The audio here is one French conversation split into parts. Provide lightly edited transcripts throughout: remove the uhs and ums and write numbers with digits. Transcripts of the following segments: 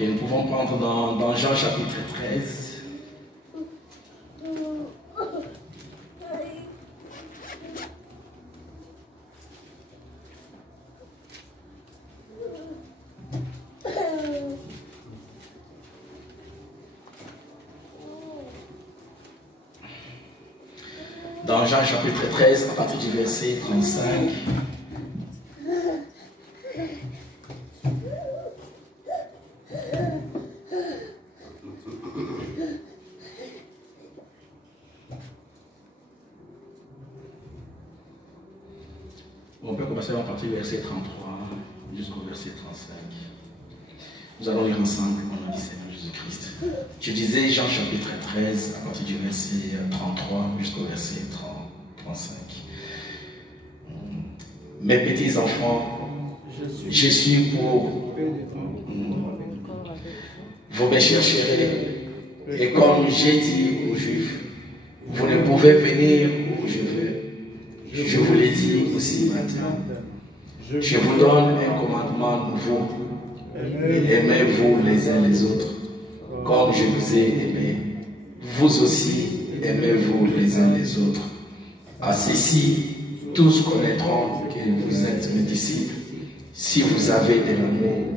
Ok, nous pouvons prendre dans Jean chapitre 13. Dans Jean chapitre 13, à partir du verset 35. On peut commencer à partir du verset 33 jusqu'au verset 35. Nous allons lire ensemble au nom du Seigneur Jésus-Christ. Je disais Jean chapitre 13, à partir du verset 33 jusqu'au verset 35. Mes petits enfants, je suis pour vous me chercherez. Et comme j'ai dit aux Juifs, vous ne pouvez venir où je veux. Je vous l'ai dit aussi maintenant. Je vous donne un commandement nouveau. Aimez-vous les uns les autres, comme je vous ai aimé. Vous aussi, aimez-vous les uns les autres. À ceci, tous connaîtront que vous êtes mes disciples, si vous avez de l'amour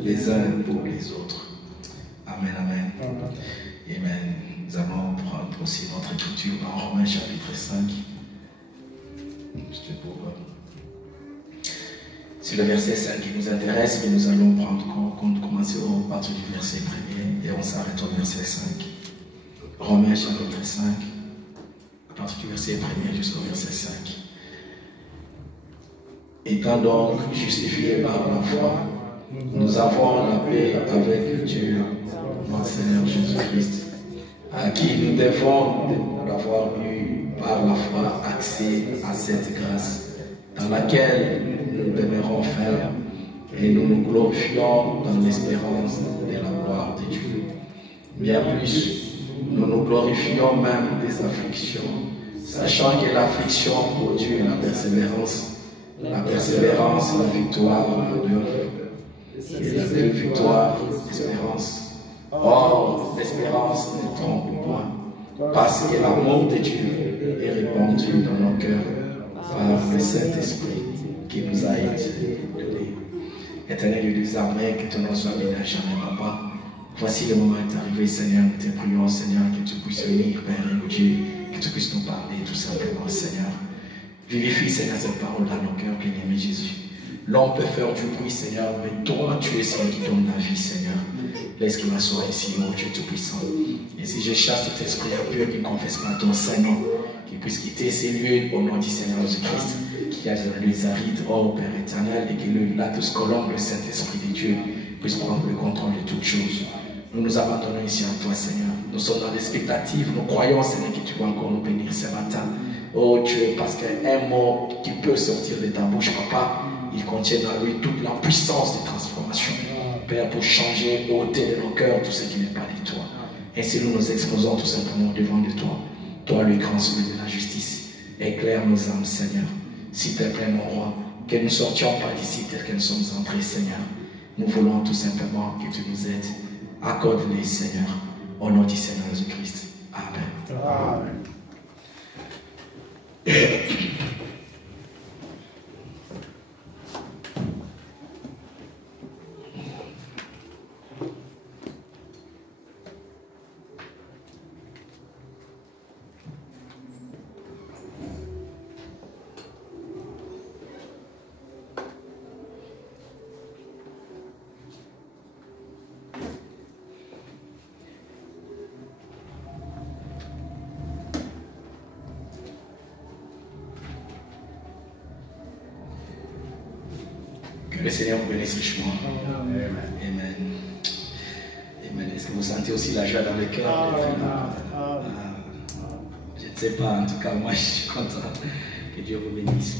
les uns pour les autres. Amen, amen. Amen. Nous allons prendre aussi notre écriture dans Romains chapitre 5. C'est le verset 5 qui nous intéresse, mais nous allons commencer à partir du verset 1er et on s'arrête au verset 5. Romains chapitre 5, à partir du verset 1er jusqu'au verset 5. Étant donc justifiés par la foi, nous avons la paix avec Dieu, notre Seigneur Jésus-Christ, à qui nous devons d'avoir eu par la foi accès à cette grâce, dans laquelle nous demeurons fermes et nous nous glorifions dans l'espérance de la gloire de Dieu. Bien plus, nous nous glorifions même des afflictions, sachant que l'affliction produit la persévérance, la victoire, et la victoire, l'espérance. Or, l'espérance ne trompe point, parce que l'amour de Dieu est répandu dans nos cœurs par le Saint-Esprit qui nous a été donné. Éternel Dieu des armées, que ton nom soit béni à jamais, Papa. Voici le moment est arrivé, Seigneur, nous te prions, Seigneur, que tu puisses venir, Père et Dieu, que tu puisses nous parler tout simplement, Seigneur. Vivifie, Seigneur, cette parole dans nos cœurs, bien-aimé Jésus. L'homme peut faire du bruit, Seigneur, mais toi, tu es celui qui donne la vie, Seigneur. Laisse qu'il m'assoie ici, oh Dieu Tout-Puissant. Et si je chasse tout esprit impur qui ne confesse pas ton Saint-Nom, qu'il puisse quitter ces lieux au nom du Seigneur Jésus-Christ, qui a dans les arides, oh Père éternel, et que le Latus Colombe, le Saint-Esprit de Dieu, puisse prendre le contrôle de toutes choses. Nous nous abandonnons ici en toi, Seigneur. Nous sommes dans l'expectative, nous croyons, Seigneur, que tu vas encore nous bénir ce matin. Oh Dieu, parce qu'un mot qui peut sortir de ta bouche, Papa, il contient en lui toute la puissance de transformation. Père, pour changer, ôter de nos cœurs tout ce qui n'est pas de toi. Ainsi nous nous exposons tout simplement devant de toi. Toi, le grand soleil de la justice, éclaire nos âmes, Seigneur. S'il te plaît, mon roi, que nous ne sortions pas d'ici tel que nous sommes entrés, Seigneur. Nous voulons tout simplement que tu nous aides. Accorde-les, Seigneur, au nom du Seigneur Jésus-Christ. Amen. Amen. Que le Seigneur vous bénisse richement. Amen. Amen. Amen. Est-ce que vous sentez aussi la joie dans le cœur? Je ne sais pas, en tout cas, moi je suis content. Que Dieu vous bénisse.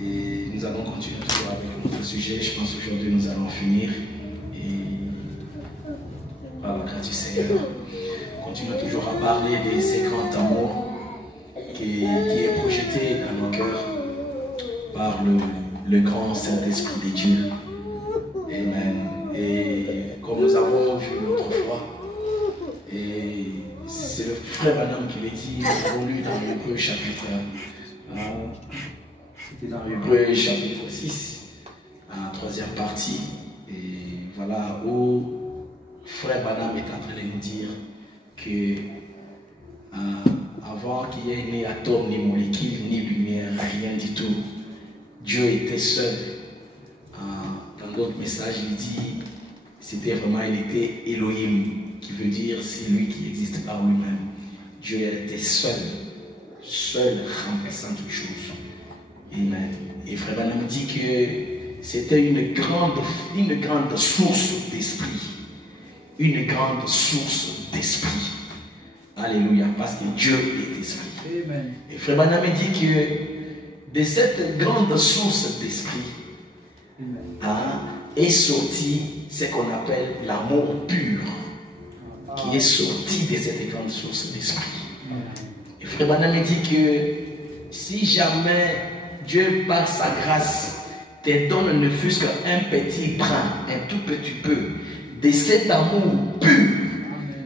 Et nous allons continuer toujours avec notre sujet. Je pense qu'aujourd'hui nous allons finir. Et par la grâce du Seigneur, continuons toujours à parler de ces grands amours qui est projeté dans nos cœurs par le grand Saint-Esprit de Dieu. Amen. Et comme nous avons vu l'autre fois, et c'est le frère Branham qui l'a dit, nous avons lu dans l'Hébreu chapitre, c'était dans l'Hébreu chapitre 6, en troisième partie, et voilà où frère Branham est en train de nous dire que avant qu'il y ait ni atome, ni molécule, ni lumière, rien du tout, Dieu était seul. Dans d'autres messages, il dit, c'était vraiment, il était Elohim, qui veut dire c'est lui qui existe par lui-même. Dieu était seul, seul remplissant toutes choses. Amen. Et frère Branham dit que c'était une grande source d'esprit. Une grande source d'esprit. Alléluia, parce que Dieu est esprit. Amen. Et frère Branham dit que de cette grande source d'esprit est sorti ce qu'on appelle l'amour pur, qui est sorti de cette grande source d'esprit. Et frère Branham dit que si jamais Dieu, par sa grâce, te donne ne fût-ce qu'un petit brin, un tout petit peu, de cet amour pur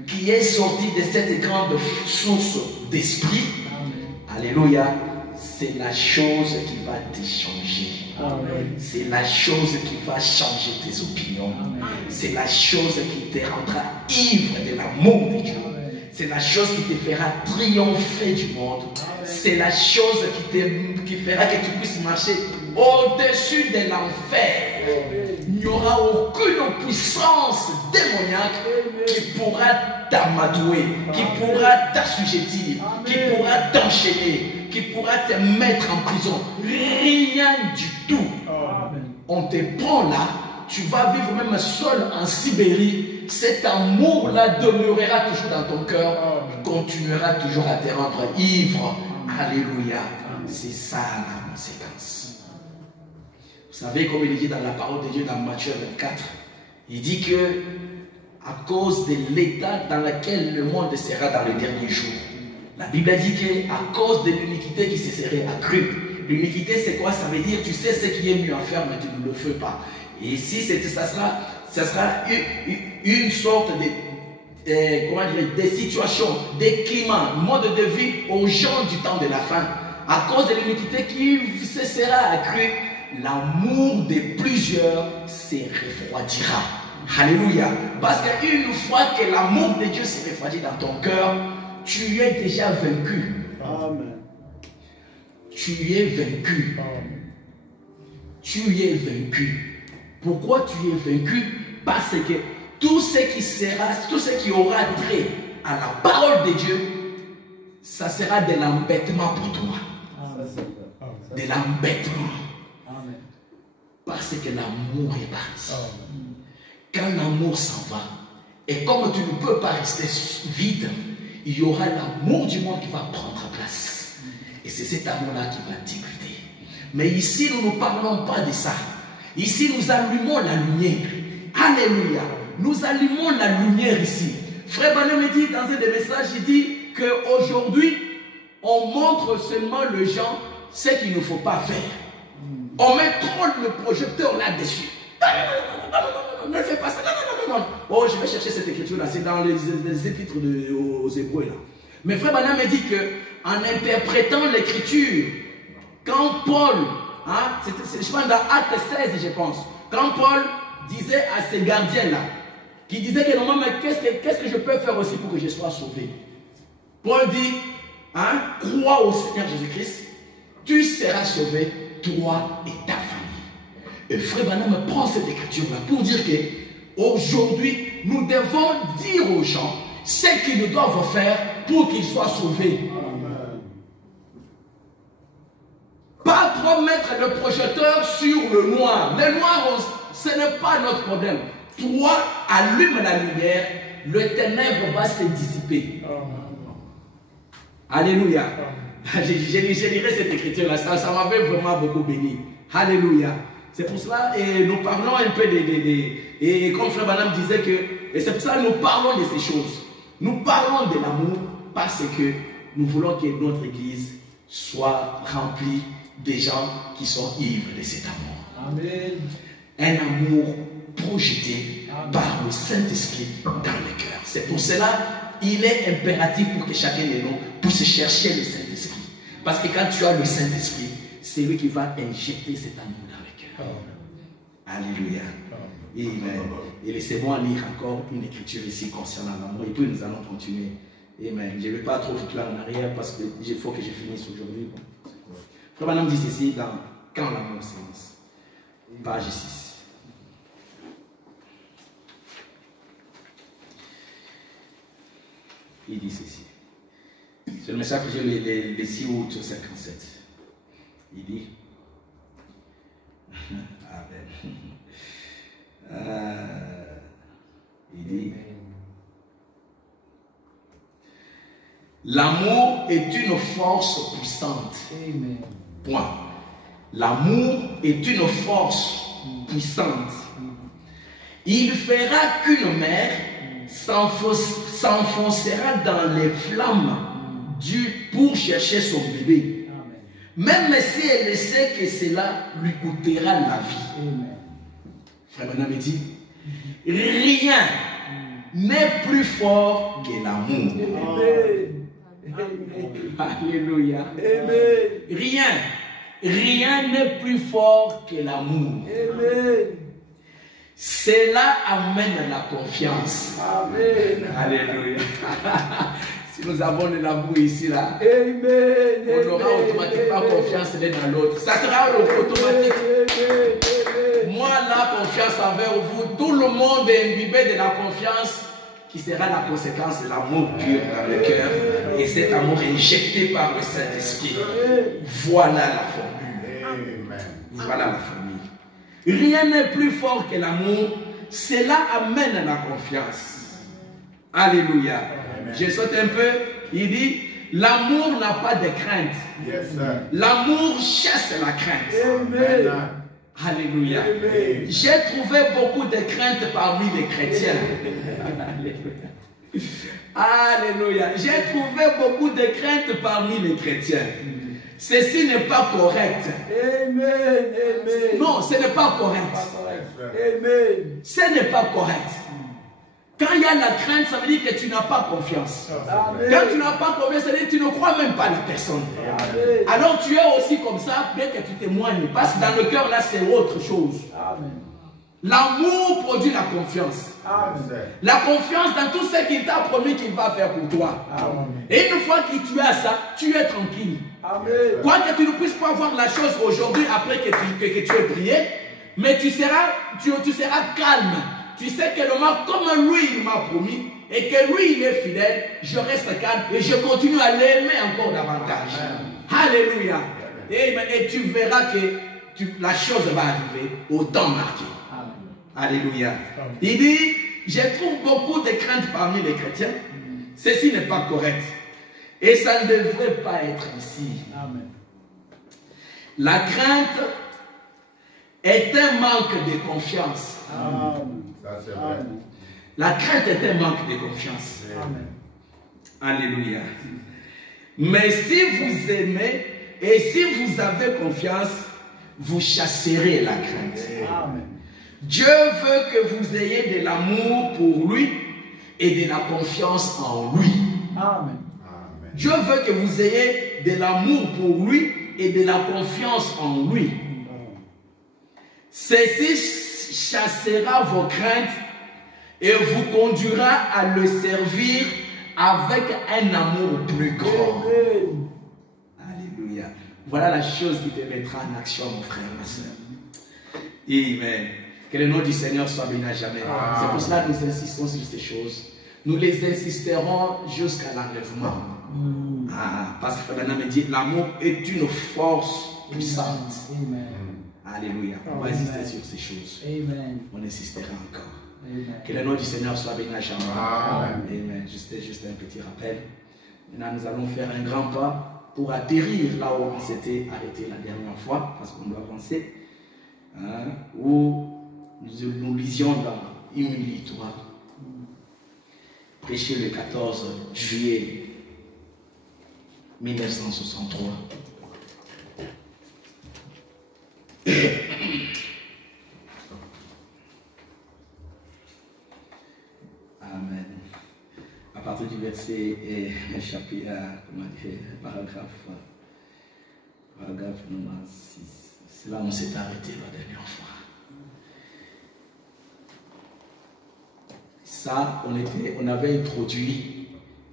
qui est sorti de cette grande source d'esprit, alléluia, c'est la chose qui va te changer. C'est la chose qui va changer tes opinions. C'est la chose qui te rendra ivre de l'amour de Dieu. C'est la chose qui te fera triompher du monde. C'est la chose qui fera que tu puisses marcher au-dessus de l'enfer. Il n'y aura aucune puissance démoniaque qui pourra t'amadouer, qui pourra t'assujettir, qui pourra t'enchaîner, qui pourra te mettre en prison. Rien du tout. On te prend là, tu vas vivre même seul en Sibérie. Cet amour-là demeurera toujours dans ton cœur, continuera toujours à te rendre ivre. Alléluia. C'est ça la conséquence. Vous savez, comme il dit dans la parole de Dieu dans Matthieu 24, il dit que à cause de l'état dans lequel le monde sera dans les derniers jours, la Bible dit qu'à cause de l'iniquité qui se serait accrue, l'iniquité c'est quoi? Ça veut dire tu sais ce qui est mieux à faire mais tu ne le fais pas. Et ici ça sera une sorte de situation, de climat, mode de vie aux gens du temps de la fin. À cause de l'iniquité qui se sera accrue, l'amour de plusieurs se refroidira. Alléluia. Parce qu'une fois que l'amour de Dieu se refroidit dans ton cœur, tu es déjà vaincu. Amen. Tu es vaincu. Amen. Tu es vaincu. Pourquoi tu es vaincu? Parce que tout ce qui aura trait à la parole de Dieu, ça sera de l'embêtement pour toi. De l'embêtement. Parce que l'amour est parti. Quand l'amour s'en va, et comme tu ne peux pas rester vide, il y aura l'amour du monde qui va prendre place. Et c'est cet amour-là qui va t'écouter. Mais ici, nous ne parlons pas de ça. Ici, nous allumons la lumière. Alléluia. Nous allumons la lumière ici. Frère Branham me dit dans un des messages, il dit qu'aujourd'hui, on montre seulement aux gens ce qu'il ne faut pas faire. On met trop le projecteur là-dessus. Non, ne fais pas ça. Non. Oh, je vais chercher cette écriture-là. C'est dans les épîtres aux Hébreux là. Mais frère Branham me dit qu'en interprétant l'écriture, quand Paul, je pense dans Acte 16, je pense, quand Paul disait à ces gardiens-là, qui disaient que normalement, qu'est-ce que je peux faire aussi pour que je sois sauvé? Paul dit, crois au Seigneur Jésus-Christ, tu seras sauvé, toi et ta famille. Et frère Branham prend cette écriture-là pour dire qu'aujourd'hui, nous devons dire aux gens ce qu'ils doivent faire pour qu'ils soient sauvés. Amen. Pas trop mettre le projecteur sur le noir. Le noir, ce n'est pas notre problème. Toi, allume la lumière, le ténèbre va se dissiper. Alléluia. Je lirai cette écriture-là, ça m'avait vraiment beaucoup béni. Alléluia. C'est pour cela, et nous parlons un peu et comme frère Branham disait et c'est pour cela que nous parlons de ces choses. Nous parlons de l'amour parce que nous voulons que notre église soit remplie des gens qui sont ivres de cet amour. Amen. Un amour projeté Amen. par le Saint-Esprit dans le cœur. C'est pour cela il est impératif pour que chacun de nous puisse chercher le Saint-Esprit. Parce que quand tu as le Saint-Esprit, c'est lui qui va injecter cet amour dans le cœur. Alléluia. Amen. Et laissez-moi lire encore une écriture ici concernant l'amour. Et puis nous allons continuer. Amen. Je ne vais pas trop reculer en arrière parce qu'il faut que je finisse aujourd'hui. Frère Madame dit ceci dans Quand l'amour s'élance. Page 6. Il dit ceci. C'est le message que j'ai le 6 août 57. Il dit. Il dit. L'amour est une force puissante. Amen. Point. L'amour est une force puissante. Il fera qu'une mère s'enfoncera dans les flammes pour chercher son bébé. Amen. Même si elle sait que cela lui coûtera la vie. Amen. Frère Madame dit, rien n'est plus fort que l'amour. Alléluia. Amen. Rien n'est plus fort que l'amour. Amen. Cela amène la confiance. Amen. Alléluia. Si nous avons de l'amour ici, là, Amen. on aura automatiquement confiance l'un dans l'autre. Ça sera automatique. Moi, la confiance envers vous, tout le monde est imbibé de la confiance qui sera la conséquence de l'amour pur dans le cœur. Et cet amour injecté par le Saint-Esprit. Voilà la formule. Voilà la formule. Rien n'est plus fort que l'amour. Cela amène à la confiance. Alléluia. Je saute un peu. Il dit, l'amour n'a pas de crainte. L'amour chasse la crainte. Amen. Alléluia. J'ai trouvé beaucoup de craintes parmi les chrétiens. Alléluia. J'ai trouvé beaucoup de craintes parmi les chrétiens. Ceci n'est pas correct. Amen. Amen. Non, ce n'est pas correct. Amen. Ce n'est pas correct. Quand il y a la crainte, ça veut dire que tu n'as pas confiance. Amen. Quand tu n'as pas confiance, ça veut dire que tu ne crois même pas à la personne. Amen. Alors tu es aussi comme ça, bien que tu témoignes. Parce que dans le cœur, là, c'est autre chose. Amen. L'amour produit la confiance. Amen. La confiance dans tout ce qu'il t'a promis qu'il va faire pour toi. Amen. Et une fois que tu as ça, tu es tranquille. Amen. Quoique tu ne puisses pas voir la chose aujourd'hui après que tu aies prié, mais tu seras calme. Tu sais que le mal, comme lui il m'a promis, et que lui il est fidèle, je reste calme et je continue à l'aimer encore davantage. Amen. Alléluia. Et tu verras que la chose va arriver au temps marqué. Amen. Alléluia. Il dit, je trouve beaucoup de craintes parmi les chrétiens. Ceci n'est pas correct. Et ça ne devrait pas être ici. Amen. La crainte est un manque de confiance. Amen. Ça, c'est vrai. La crainte est un manque de confiance. Amen. Alléluia. Mais si vous aimez et si vous avez confiance, vous chasserez la crainte. Amen. Dieu veut que vous ayez de l'amour pour lui et de la confiance en lui. Amen. Amen. Dieu veut que vous ayez de l'amour pour lui et de la confiance en lui. Ceci chassera vos craintes et vous conduira à le servir avec un amour plus grand. Amen. Alléluia. Voilà la chose qui te mettra en action, mon frère, ma soeur. Amen. Que le nom du Seigneur soit béni à jamais. C'est pour cela que nous insistons sur ces choses. Nous les insisterons jusqu'à l'enlèvement. Parce que Frère me dit, l'amour est une force puissante. Amen. Alléluia. On va insister sur ces choses. Amen. On insistera encore. Amen. Que le nom du Seigneur soit béni à jamais. Amen. Amen. Juste un petit rappel. Maintenant, nous allons faire un grand pas pour atterrir là où on s'était arrêté la dernière fois, parce qu'on doit avancer. Où nous lisions dans Humili 3, prêché le 14 juillet 1963. partir du verset chapitre, paragraphe numéro 6. C'est là où on s'est arrêté la dernière fois. Ça, on avait introduit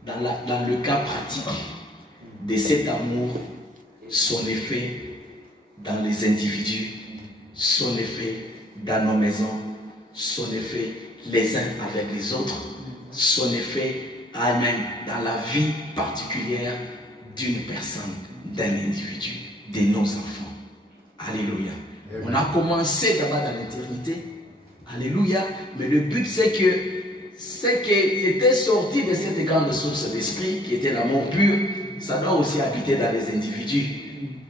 dans le cas pratique de cet amour, son effet dans les individus, son effet dans nos maisons, son effet les uns avec les autres, son effet, amen, dans la vie particulière d'une personne, d'un individu, de nos enfants. Alléluia. On a commencé d'abord dans l'éternité. Alléluia. Mais le but, c'est qu'il était sorti de cette grande source d'esprit qui était l'amour pur. Ça doit aussi habiter dans les individus.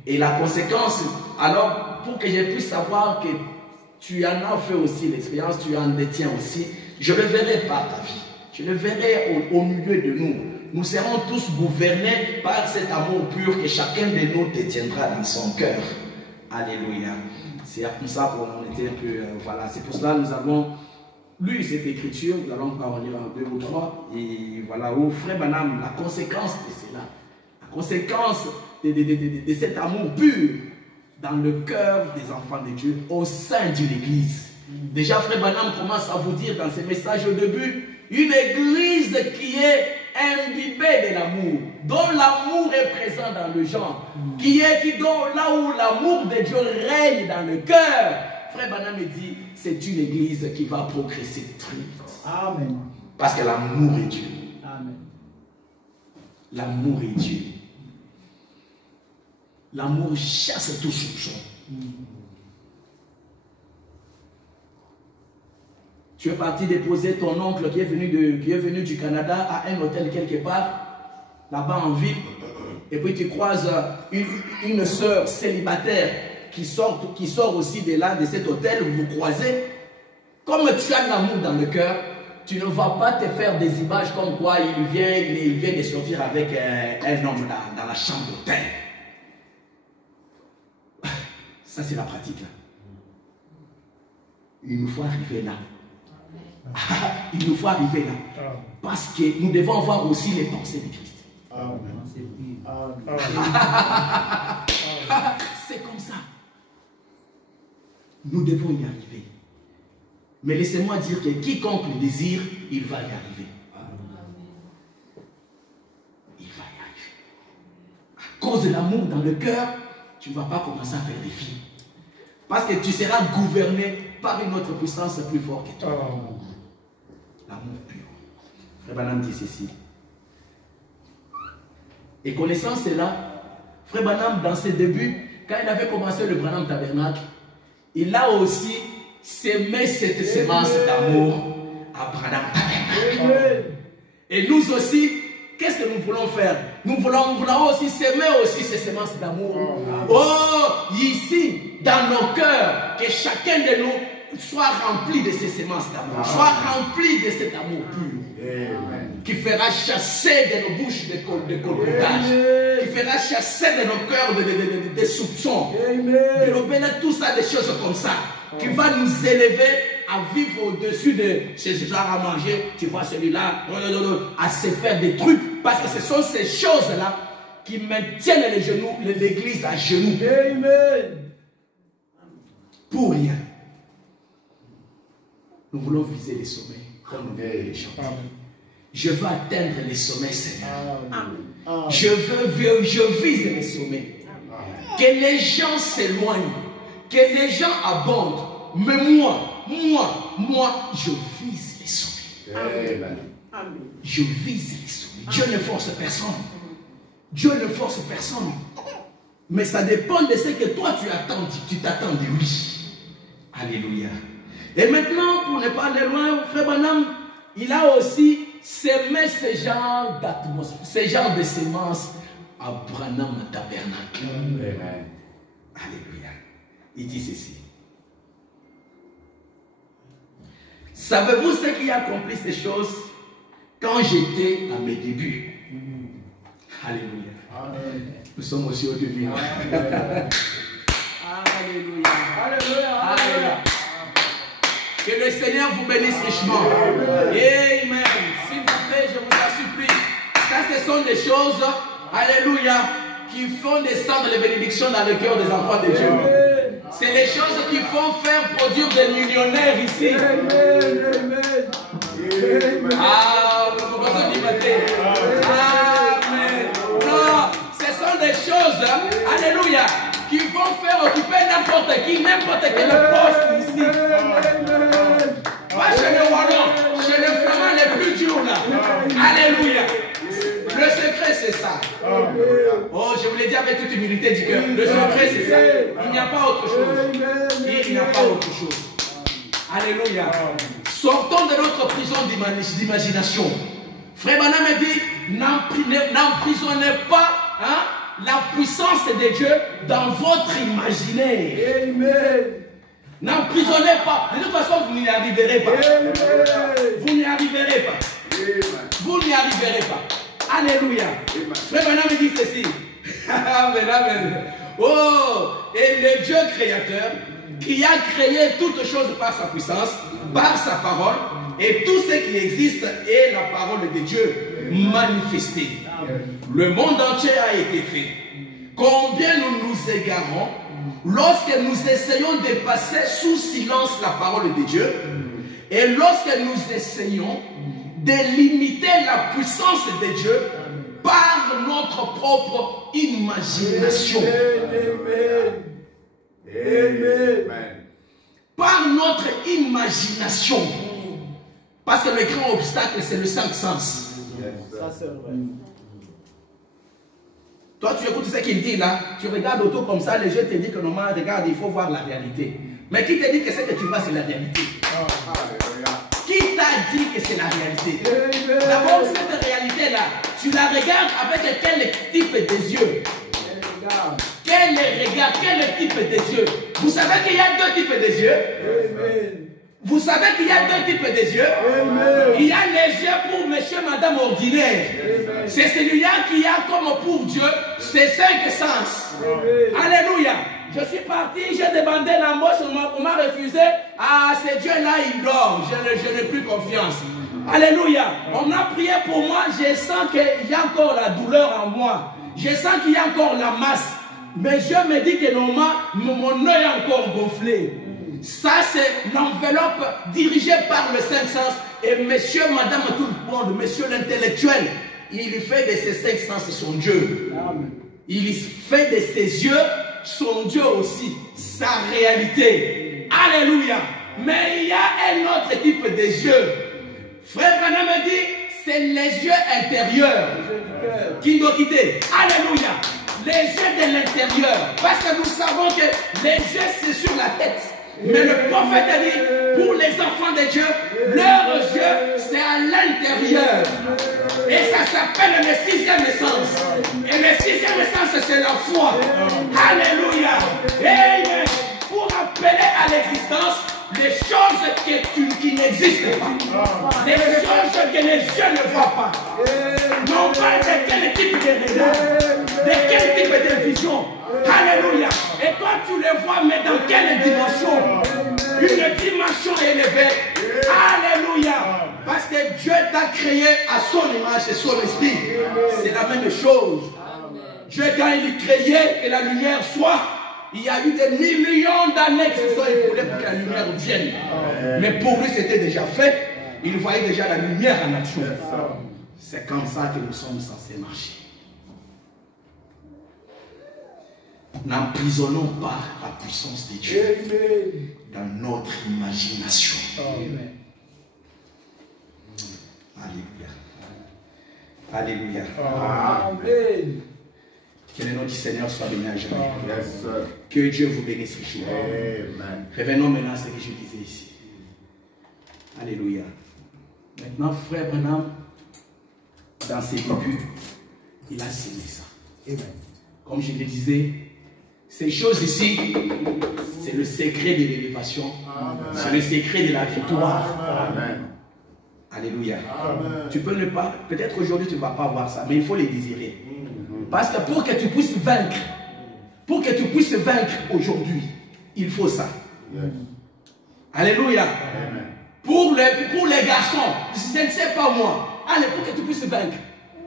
Et la conséquence, alors, pour que je puisse savoir que tu en as fait aussi l'expérience, tu en détiens aussi, je le verrai par ta vie. Je le verrai au milieu de nous. Nous serons tous gouvernés par cet amour pur que chacun de nous détiendra dans son cœur. Alléluia. C'est comme ça qu'on était un peu... voilà, c'est pour cela que nous avons lu cette écriture. Nous allons en lire un, deux ou trois. Et voilà, au frère Branham, la conséquence de cela, la conséquence de cet amour pur dans le cœur des enfants de Dieu au sein d'une église. Déjà, frère Branham commence à vous dire dans ses messages au début, une église qui est imbibée de l'amour, dont l'amour est présent dans le genre, dont là où l'amour de Dieu règne dans le cœur. Frère Branham me dit, c'est une église qui va progresser très vite. Amen. Parce que l'amour est Dieu. Amen. L'amour est Dieu. L'amour chasse tout soupçon. Tu es parti déposer ton oncle qui est venu du Canada à un hôtel quelque part, là-bas en ville, et puis tu croises une sœur célibataire qui sort aussi de là, de cet hôtel, vous vous croisez. Comme tu as l'amour dans le cœur, tu ne vas pas te faire des images comme quoi il vient de sortir avec un homme dans la chambre d'hôtel. Ça, c'est la pratique là. Il nous faut arriver là. Il nous faut arriver là. Parce que nous devons avoir aussi les pensées de Christ. C'est comme ça. Nous devons y arriver. Mais laissez-moi dire que quiconque le désire, il va y arriver. Il va y arriver. À cause de l'amour dans le cœur, tu ne vas pas commencer à faire des filles. Parce que tu seras gouverné par une autre puissance plus forte que toi. L'amour pur. Frère Branham dit ceci. Et connaissant cela, Frère Branham, dans ses débuts, quand il avait commencé le Branham Tabernacle, il a aussi sémé cette semence d'amour à Branham Tabernacle. Et nous aussi, qu'est-ce que nous voulons faire? Nous voulons aussi s'aimer aussi ces semences d'amour. Oh, ici, dans nos cœurs, que chacun de nous soit rempli de ces semences d'amour, soit rempli de cet amour pur, qui fera chasser de nos bouches de colportage, qui fera chasser de nos cœurs des soupçons, de tout ça, des choses comme ça, qui va nous élever à vivre au-dessus de ce genre à manger, tu vois celui-là, à se faire des trucs, parce que ce sont ces choses-là qui maintiennent les genoux, l'église à genoux. Amen. Pour rien. Nous voulons viser les sommets, comme nous venons de les chanter. Je veux atteindre les sommets, Seigneur. Je vise les sommets. Que les gens s'éloignent, que les gens abondent, mais moi, je vise les sommets. Je vise les sommets. Dieu ne force personne. Dieu ne force personne. Mais ça dépend de ce que toi tu t'attends de lui. Alléluia. Et maintenant, pour ne pas aller loin, Frère Branham, il a aussi sémé ce genre d'atmosphère, ce genre de semences à Branham Tabernacle. Amen. Alléluia. Il dit ceci. Savez-vous ce qui a accompli ces choses quand j'étais à mes débuts? Alléluia. Amen. Nous sommes aussi au début. Alléluia. Alléluia. Alléluia. Que le Seigneur vous bénisse richement. Amen. S'il vous plaît, je vous en supplie. sont des choses, alléluia, qui font descendre les bénédictions dans le cœur des enfants de Dieu. C'est les choses qui font faire produire des millionnaires ici. Ah, vous pouvez dire Amen. Non, ce sont des choses, alléluia, qui vont faire occuper n'importe qui, n'importe quel poste ici. Pas chez les Wallons, chez les Flamands les plus durs là. Alléluia. Le secret c'est ça. Oh, je vous l'ai dit avec toute humilité du cœur. Le secret c'est ça. Il n'y a pas autre chose. Il n'y a pas autre chose. Alléluia. Sortons de notre prison d'imagination. Frère Branham dit, n'emprisonnez pas la puissance de Dieu dans votre imaginaire. Amen. N'emprisonnez pas. De toute façon, vous n'y arriverez pas. Vous n'y arriverez pas. Vous n'y arriverez pas. Alléluia. Frère Branham dit ceci. Amen, amen. Oh, et le Dieu créateur qui a créé toutes choses par sa puissance, par sa parole, et tout ce qui existe est la parole de Dieu manifestée. Le monde entier a été fait. Combien nous nous égarons lorsque nous essayons de passer sous silence la parole de Dieu et lorsque nous essayons de limiter la puissance de Dieu par notre propre imagination. Amen. Par notre imagination. Parce que le grand obstacle, c'est le cinq sens. Ça, c'est vrai. Toi, tu écoutes ce qu'il dit là, tu regardes autour comme ça, les gens te disent que normalement, regarde, il faut voir la réalité. Mais qui te dit que ce que tu vois, c'est la réalité? Qui t'a dit que c'est la réalité? D'abord, cette réalité-là, tu la regardes avec quel type des yeux? Quel regard, quel type des yeux? Vous savez qu'il y a deux types des yeux? Vous savez qu'il y a deux types des yeux? Il y a les yeux pour monsieur, madame ordinaire. C'est celui-là qui a comme pour Dieu ses cinq sens. Alléluia. Je suis parti, j'ai demandé l'embauche, on m'a refusé. Ah, c'est Dieu-là, il dort. Je n'ai plus confiance. Alléluia. On a prié pour moi, je sens qu'il y a encore la douleur en moi. Je sens qu'il y a encore la masse. Mais Dieu me dit que normalement, mon œil est encore gonflé. Ça, c'est l'enveloppe dirigée par le cinq sens. Et monsieur, madame, tout le monde, monsieur l'intellectuel, il fait de ses cinq sens son Dieu. Amen. Il fait de ses yeux son Dieu aussi, sa réalité. Alléluia. Mais il y a un autre type des yeux. Frère Branham me dit, c'est les yeux intérieurs qui doivent quitter. Alléluia. Les yeux de l'intérieur. Parce que nous savons que les yeux, c'est sur la tête. Mais le prophète a dit, pour les enfants de Dieu, leurs yeux, c'est à l'intérieur. Et ça s'appelle le sixième sens. Et le sixième sens, c'est la foi. Alléluia. Amen. Pour appeler à l'existence les choses qui n'existent pas. Les choses que les yeux ne voient pas. Non pas de quel type de regard, de quel type de vision. Alléluia. Et toi tu les vois, mais dans quelle dimension? Une dimension élevée. Alléluia. Parce que Dieu t'a créé à son image et son esprit. C'est la même chose. Dieu, quand il créait que la lumière soit, il y a eu des millions d'années qui se sont écoulées pour que la lumière vienne. Mais pour lui, c'était déjà fait. Il voyait déjà la lumière en action. C'est comme ça que nous sommes censés marcher. N'emprisonnons pas la puissance de Dieu dans notre imagination. Amen. Alléluia. Alléluia. Amen. Que le nom du Seigneur soit béni à jamais. Que Dieu vous bénisse richement. Revenons maintenant à ce que je disais ici. Alléluia. Maintenant, frère Branham, dans ses débuts, il a semé ça. Comme je le disais, ces choses ici, c'est le secret de l'élévation. C'est le secret de la victoire. Amen. Alléluia. Amen. Tu peux ne pas, peut-être aujourd'hui tu ne vas pas voir ça, mais il faut les désirer. Parce que pour que tu puisses vaincre, aujourd'hui, il faut ça. Alléluia. Amen. Pour les garçons, je ne sais pas moi, allez, pour que tu puisses vaincre,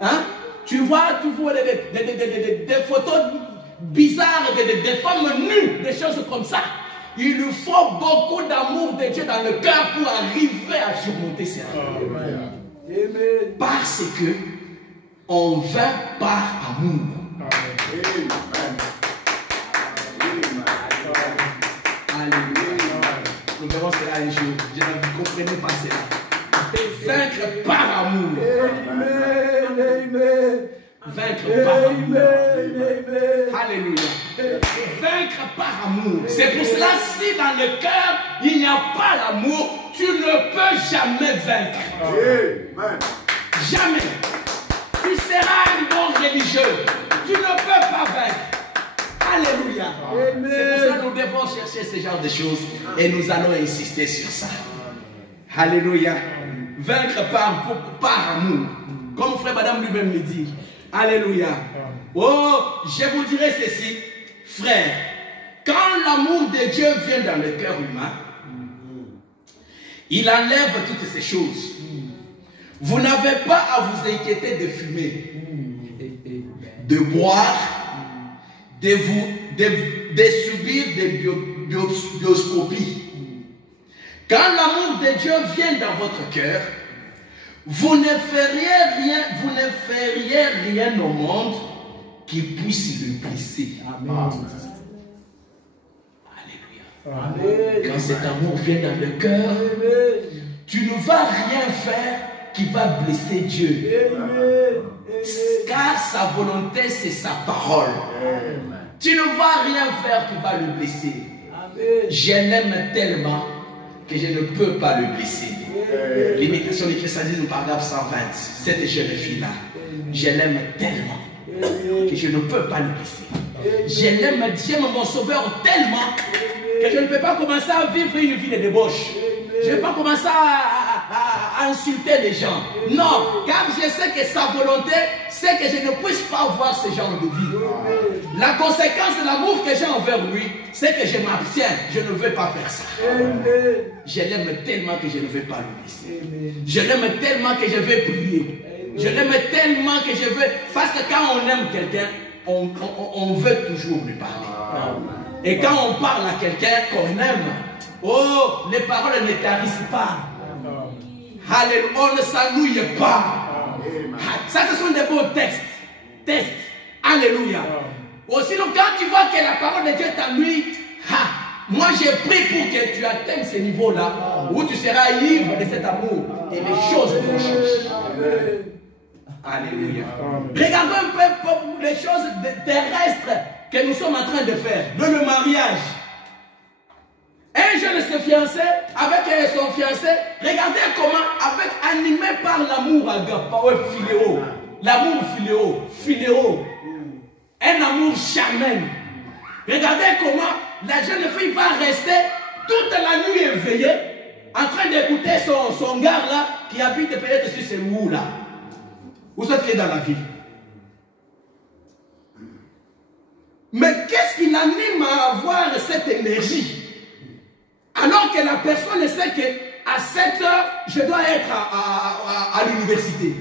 hein? tu vois toujours des photos bizarres, des femmes nues, des choses comme ça. Il lui faut beaucoup d'amour de Dieu dans le cœur pour arriver à surmonter ces règles. Parce que on vint par amour. Alléluia. Nous verrons cela un jour. Je ne comprenais pas cela. Vaincre par amour. Vaincre par amour. Alléluia. Vaincre par amour. C'est pour cela, si dans le cœur il n'y a pas l'amour, tu ne peux jamais vaincre. Jamais. Tu seras un bon religieux. Tu ne peux pas vaincre. Alléluia. C'est pour cela que nous devons chercher ce genre de choses et nous allons insister sur ça. Alléluia. Vaincre par amour. Comme frère madame lui-même me dit. Alléluia. Oh, je vous dirai ceci, frère. Quand l'amour de Dieu vient dans le cœur humain, il enlève toutes ces choses. Vous n'avez pas à vous inquiéter de fumer, de boire, de subir des bioscopies. Quand l'amour de Dieu vient dans votre cœur, vous ne feriez rien au monde qui puisse le blesser. Amen. Alléluia. Quand cet amour vient dans le cœur, tu ne vas rien faire qui va blesser Dieu. Car sa volonté, c'est sa parole. Tu ne vas rien faire qui va le blesser. Je l'aime tellement que je ne peux pas le blesser. L'imitation de Christ dit au paragraphe 120, cette jeune fille-là, je l'aime tellement que je ne peux pas le blesser. J'aime mon sauveur tellement que je ne peux pas commencer à vivre une vie de débauche. Je ne vais pas commencer à insulter les gens. Non, car je sais que sa volonté, c'est que je ne puisse pas avoir ce genre de vie. La conséquence de l'amour que j'ai envers lui, c'est que je m'abstiens. Je ne veux pas faire ça. Je l'aime tellement que je ne veux pas le laisser. Je l'aime tellement que je vais prier. Je l'aime tellement que je veux... Parce que quand on aime quelqu'un, on veut toujours lui parler. Et quand on parle à quelqu'un qu'on aime, oh, les paroles ne tarissent pas. Alléluia, on ne s'ennuie pas. Ça, ce sont des beaux textes. Alléluia. Sinon, quand tu vois que la parole de Dieu t'ennuie, moi j'ai prié pour que tu atteignes ce niveau-là, où tu seras ivre de cet amour et les choses vont changer. Alléluia. Regardons un peu les choses terrestres que nous sommes en train de faire. Dans le mariage. Un jeune se fiançait avec son fiancé. Regardez comment, animé par l'amour agapao, philéo. L'amour philéo. Un amour charnel. Regardez comment la jeune fille va rester toute la nuit éveillée, en train d'écouter son gars là, qui habite peut-être sur ces murs là. Où sont-ils dans la vie? Mais qu'est-ce qui l'anime à avoir cette énergie? Alors que la personne sait qu'à 7 heures, je dois être à l'université.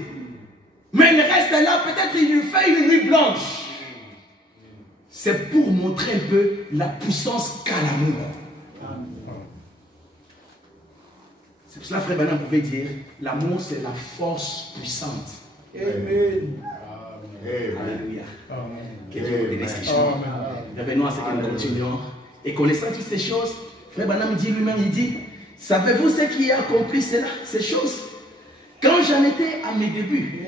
Mais il reste là, peut-être il lui fait une nuit blanche. C'est pour montrer un peu la puissance qu'a l'amour. C'est pour cela, frère Bernard pouvait dire, l'amour c'est la force puissante. Amen. Alléluia. Que Dieu vous bénisse. Revenons à ce que nous continuons. Et connaissant toutes ces choses, frère Branham dit lui-même, il dit, savez-vous ce qui a accompli ces choses? Quand j'en étais à mes débuts,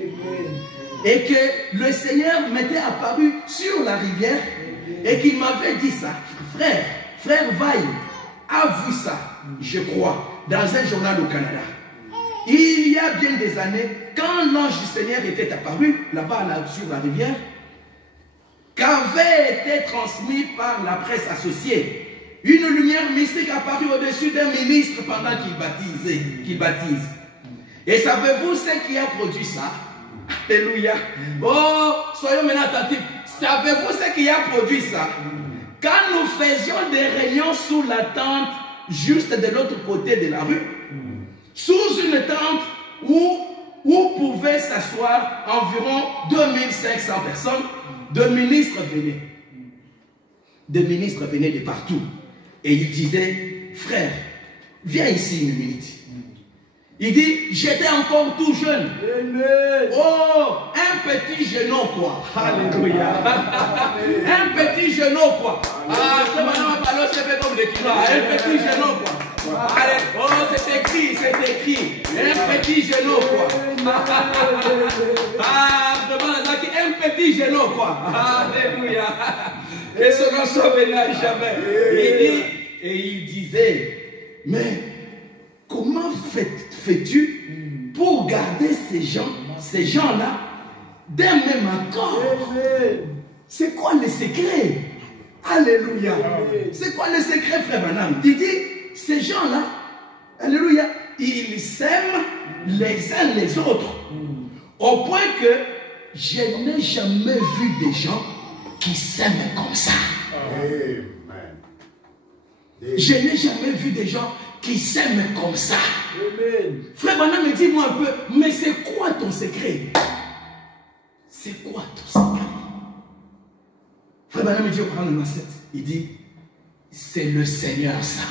et que le Seigneur m'était apparu sur la rivière, et qu'il m'avait dit ça, frère Vaille a vu ça, je crois, dans un journal au Canada. Il y a bien des années, quand l'ange du Seigneur était apparu, là-bas sur la rivière, qu'avait été transmis par la presse associée, une lumière mystique apparut au-dessus d'un ministre pendant qu'il baptise. Et savez-vous ce qui a produit ça? Alléluia. Oh, soyons maintenant attentifs. Savez-vous ce qui a produit ça? Quand nous faisions des réunions sous la tente, juste de l'autre côté de la rue, sous une tente où où pouvaient s'asseoir environ 2500 personnes. Des ministres venaient de partout. Et il disait, frère, viens ici une minute. Il dit, j'étais encore tout jeune. Amen. Oh, un petit genou quoi. Alléluia. Un petit genou quoi. Ah, ce maintenant on parle, c'est fait comme des clients. Un petit genou quoi. Allez, oh, c'est écrit, c'est écrit. Un petit genou quoi. Ah, un petit genou quoi. Alléluia. Que ce nom soit béni à jamais. Il dit, et il disait, mais comment fais-tu pour garder ces gens-là d'un même accord? C'est quoi le secret? Alléluia. C'est quoi le secret, frère Branham? Il dit, ces gens-là, alléluia, ils s'aiment les uns les autres. Au point que je n'ai jamais vu des gens qui s'aiment comme ça. Je n'ai jamais vu des gens qui s'aiment comme ça. Amen. Frère Branham, dis-moi un peu, mais c'est quoi ton secret? C'est quoi ton secret? Frère Branham me dit au Coran 7, il dit, c'est le Seigneur ça.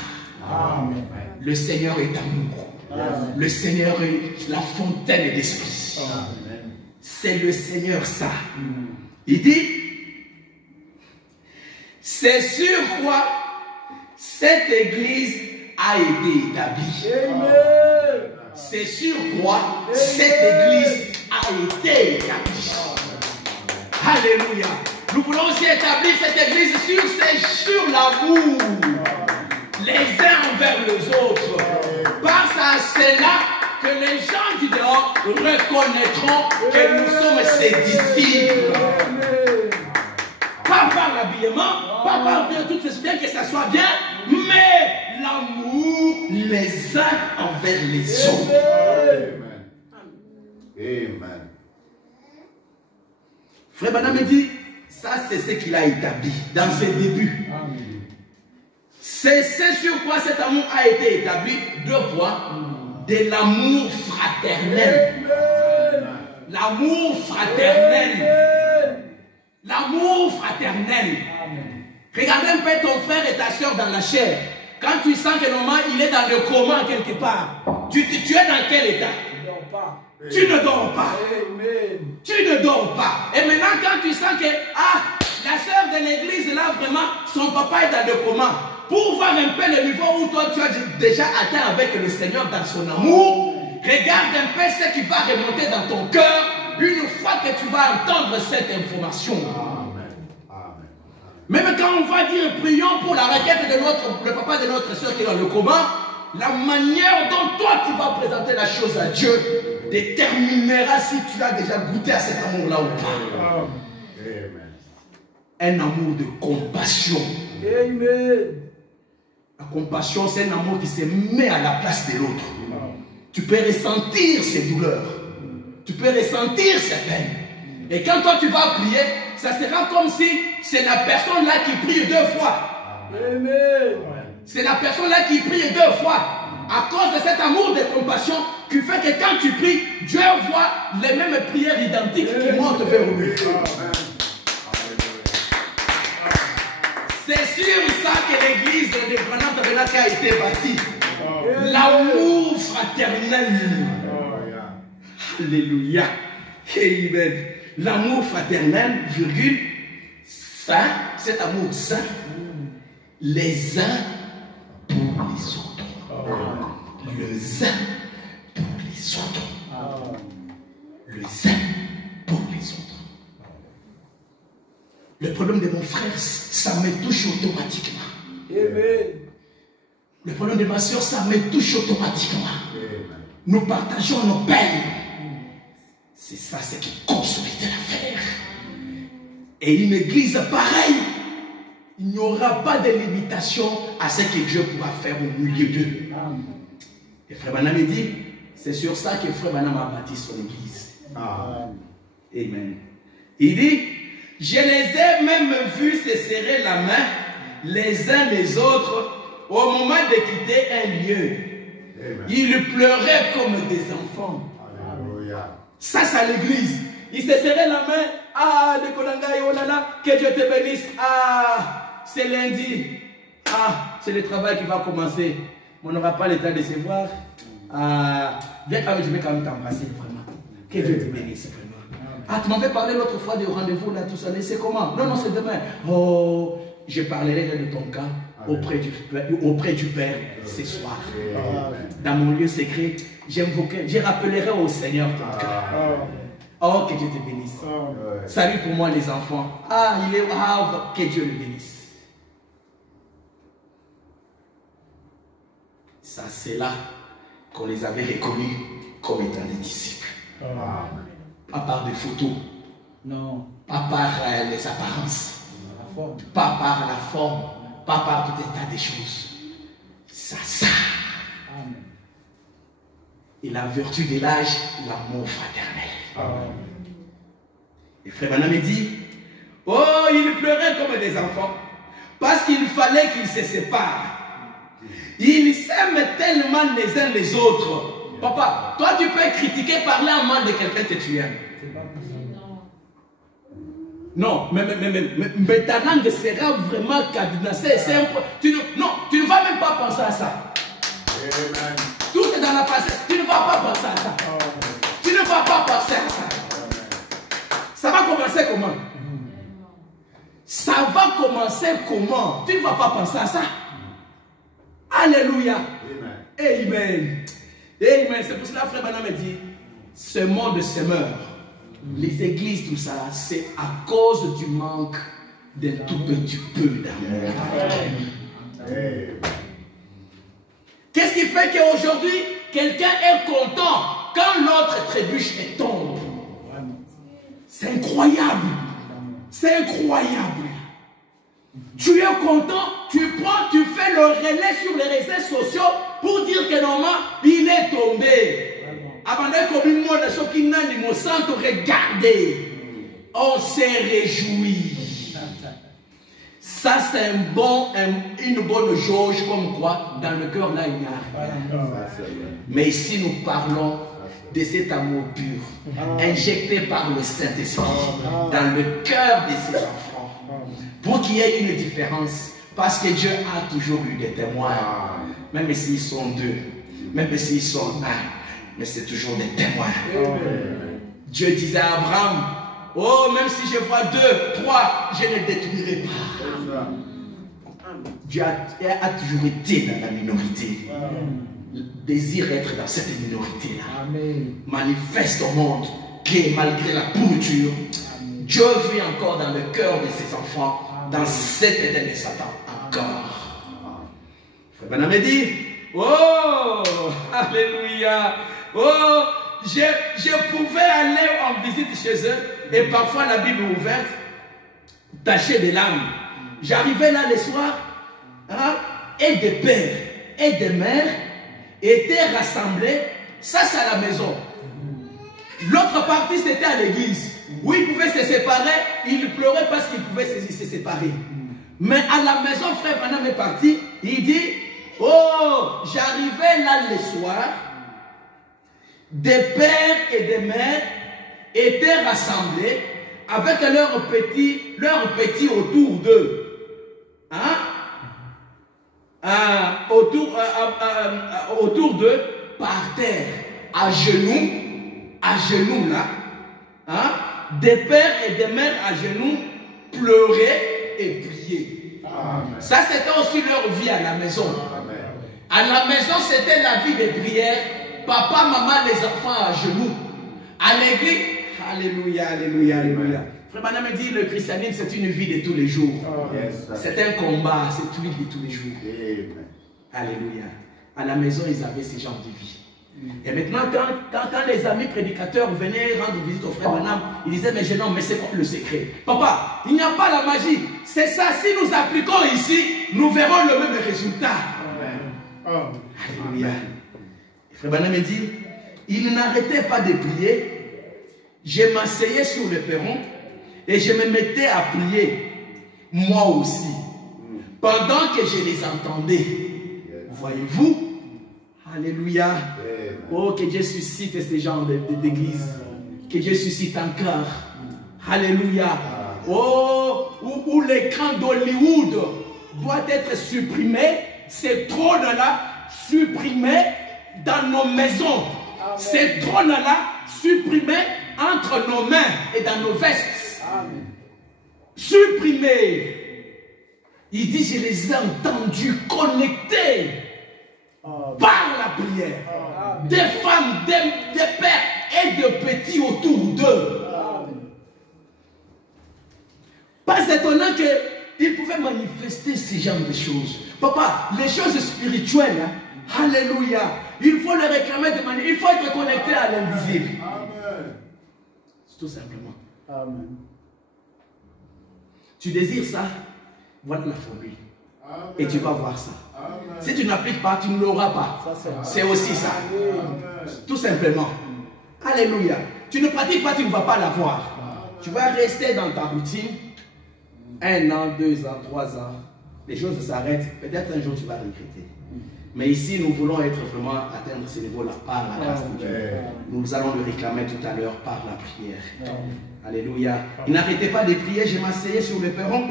Amen. Le Seigneur est amour. Amen. Le Seigneur est la fontaine d'esprit. C'est le Seigneur ça. Il dit, c'est sur quoi cette église a été établie. Amen. C'est sur quoi cette église a été établie. Alléluia. Nous voulons aussi établir cette église sur l'amour. Les uns envers les autres. Parce à cela que les gens du dehors reconnaîtront que nous sommes ses disciples. Pas par l'habillement, pas par bien tout ce bien que ça soit bien, mais l'amour les uns envers les autres. Amen. Frère Branham me dit, ça c'est ce qu'il a établi dans ses débuts. C'est sur quoi cet amour a été établi. 2 points. De l'amour fraternel. L'amour fraternel. L'amour fraternel. Regardez un peu ton frère et ta soeur dans la chair. Quand tu sens que normalement il est dans le coma quelque part, tu es dans quel état? Tu ne dors pas. Tu ne dors pas. Et maintenant quand tu sens que la soeur de l'église là vraiment, son papa est dans le coma, pour voir un peu le niveau où toi tu as déjà atteint avec le Seigneur dans son amour, regarde un peu ce qui va remonter dans ton cœur une fois que tu vas entendre cette information. Même quand on va dire prions pour la requête de le papa de notre soeur qui est dans le coma, la manière dont toi tu vas présenter la chose à Dieu déterminera si tu as déjà goûté à cet amour-là ou pas. Un amour de compassion. Amen. La compassion, c'est un amour qui se met à la place de l'autre. Tu peux ressentir ses douleurs. Tu peux ressentir ses peines. Et quand toi tu vas prier, ça sera comme si c'est la personne là qui prie 2 fois. Amen. C'est la personne là qui prie 2 fois. À cause de cet amour de compassion qui fait que quand tu pries, Dieu voit les mêmes prières identiques qui montent vers lui. C'est sur ça que l'église de Branham Tabernacle a été bâtie. L'amour fraternel. Alléluia. Amen. L'amour fraternel, virgule, saint, cet amour saint, les uns pour les autres. Les uns pour les autres. Les uns pour les autres. Le problème de mon frère, ça me touche automatiquement. Amen. Le problème de ma soeur, ça me touche automatiquement. Nous partageons nos peines. C'est ça ce qui consolide l'affaire. Et une église pareille, il n'y aura pas de limitation à ce que Dieu pourra faire au milieu d'eux. Et Frère Branham dit, c'est sur ça que Frère Branham a bâti son église. Amen. Il dit, je les ai même vus se serrer la main les uns les autres au moment de quitter un lieu. Ils pleuraient comme des enfants. Ça, c'est l'église. Il se serrait la main. Ah, de Konangaï, oh là là, que Dieu te bénisse. Ah, c'est lundi. Ah, c'est le travail qui va commencer. On n'aura pas le temps de se voir. Ah, viens quand même, je vais quand même t'embrasser, vraiment. Que Dieu te bénisse, vraiment. Ah, tu m'avais parlé l'autre fois du rendez-vous là, tout ça. C'est comment? Non, non, c'est demain. Oh, je parlerai de ton cas auprès du Père ce soir. Dans mon lieu secret, je rappellerai au Seigneur ton cas. Oh, que Dieu te bénisse. Salut pour moi les enfants. Ah, il est wow, que Dieu le bénisse. Ça, c'est là qu'on les avait reconnus comme étant des disciples. Pas par des photos. Non. Pas par les apparences. Pas par la forme. Pas par tout un tas de choses. Ça. Et la vertu de l'âge, l'amour fraternel. Et frère Branham me dit, oh, ils pleuraient comme des enfants, parce qu'il fallait qu'ils se séparent. Ils s'aiment tellement les uns les autres. Papa, toi tu peux critiquer, parler en mal de quelqu'un que tu aimes. Non, mais ta langue sera vraiment cadenassée. Non, tu ne vas même pas penser à ça. Amen. Tout est dans la passé. Tu ne vas pas penser à ça. Tu ne vas pas penser à ça. Ça va commencer comment? Ça va commencer comment? Tu ne vas pas penser à ça. Alléluia. Amen. Amen. Amen. C'est pour cela, frère Branham me dit, ce monde se meurt. Les églises, tout ça, c'est à cause du manque d'un tout petit peu d'amour. Qu'est-ce qui fait qu'aujourd'hui, quelqu'un est content quand l'autre trébuche et tombe? C'est incroyable. C'est incroyable. Tu es content, tu prends, tu fais le relais sur les réseaux sociaux pour dire que normalement, il est tombé. Regardez, on s'est réjoui. Ça, c'est une bonne jauge comme quoi, dans le cœur, là, il n'y a rien. Mais ici, nous parlons de cet amour pur, injecté par le Saint-Esprit dans le cœur de ses enfants, pour qu'il y ait une différence. Parce que Dieu a toujours eu des témoins, même s'ils sont deux, même s'ils sont un. Mais c'est toujours des témoins. Dieu disait à Abraham, oh, même si je vois 2, 3, je ne détruirai pas. Dieu a toujours été dans la minorité. Désire être dans cette minorité-là. Manifeste au monde que malgré la pourriture, Dieu vit encore dans le cœur de ses enfants, dans cet Éden de Satan encore. Frère Branham me dit, oh, alléluia. Oh, je pouvais aller en visite chez eux et parfois la Bible ouverte, tachée de larmes. J'arrivais là le soir, et des pères et des mères étaient rassemblés. Ça, c'est à la maison. L'autre partie, c'était à l'église, où ils pouvaient se séparer. Ils pleuraient parce qu'ils pouvaient se séparer. Mais à la maison, frère Branham est parti. Il dit, oh, j'arrivais là le soir. Des pères et des mères étaient rassemblés avec leurs petits autour d'eux. Autour d'eux, par terre, à genoux là. Des pères et des mères à genoux pleuraient et priaient. Ça, c'était aussi leur vie à la maison. À la maison, c'était la vie de prière. Papa, maman, les enfants à genoux. À l'église, alléluia, alléluia, alléluia. Frère Branham me dit, le christianisme, c'est une vie de tous les jours. C'est un combat, c'est une vie de tous les jours. Alléluia. À la maison, ils avaient ce genre de vie. Et maintenant, quand les amis prédicateurs venaient rendre visite au frère Branham, ils disaient, mais jeune homme, mais c'est quoi le secret? Papa, il n'y a pas la magie. C'est ça, si nous appliquons ici, nous verrons le même résultat. Alléluia. Frère Branham me dit, il n'arrêtait pas de prier. Je m'asseyais sur le perron et je me mettais à prier, moi aussi, pendant que je les entendais. Voyez-vous? Alléluia. Oh, que Dieu suscite ce genre d'église. Que Dieu suscite encore. Alléluia. Oh, où l'écran d'Hollywood doit être supprimé, ces trônes-là supprimés dans nos maisons. Ces trônes-là supprimés entre nos mains et dans nos vestes. Supprimés. Il dit, je les ai entendus connectés par la prière. Des femmes, des pères et de petits autour d'eux. Pas étonnant qu'ils pouvaient manifester ce genre de choses. Papa, les choses spirituelles, hein, alléluia, il faut les réclamer de manière... Il faut être connecté à l'invisible. Tout simplement. Amen. Tu désires ça, voilà la formule. Amen. Et tu vas voir ça. Amen. Si tu n'appliques pas, tu ne l'auras pas. C'est aussi ça. Amen. Tout simplement. Alléluia. Tu ne pratiques pas, tu ne vas pas l'avoir. Tu vas rester dans ta routine. 1 an, 2 ans, 3 ans. Les choses s'arrêtent. Peut-être un jour tu vas regretter. Mais ici, nous voulons être vraiment atteindre ce niveau-là par la grâce de Dieu. Nous allons le réclamer tout à l'heure par la prière. Alléluia. Il n'arrêtait pas de prier. Je m'asseyais sur le perron.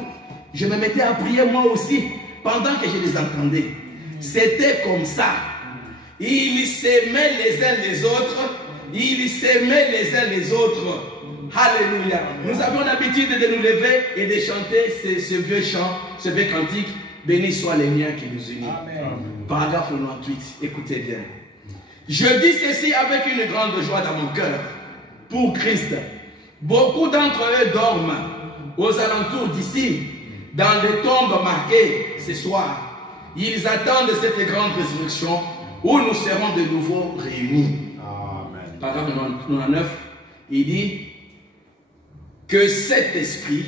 Je me mettais à prier moi aussi pendant que je les entendais. C'était comme ça. Ils s'aimaient les uns les autres. Ils s'aimaient les uns les autres. Alléluia. Nous avions l'habitude de nous lever et de chanter ce vieux chant, ce vieux cantique. Béni soient les liens qui nous unissent. Paragraphe 98. Écoutez bien. Je dis ceci avec une grande joie dans mon cœur. Pour Christ. Beaucoup d'entre eux dorment aux alentours d'ici, dans les tombes marquées ce soir. Ils attendent cette grande résurrection où nous serons de nouveau réunis. Amen. Paragraphe 99. Il dit que cet esprit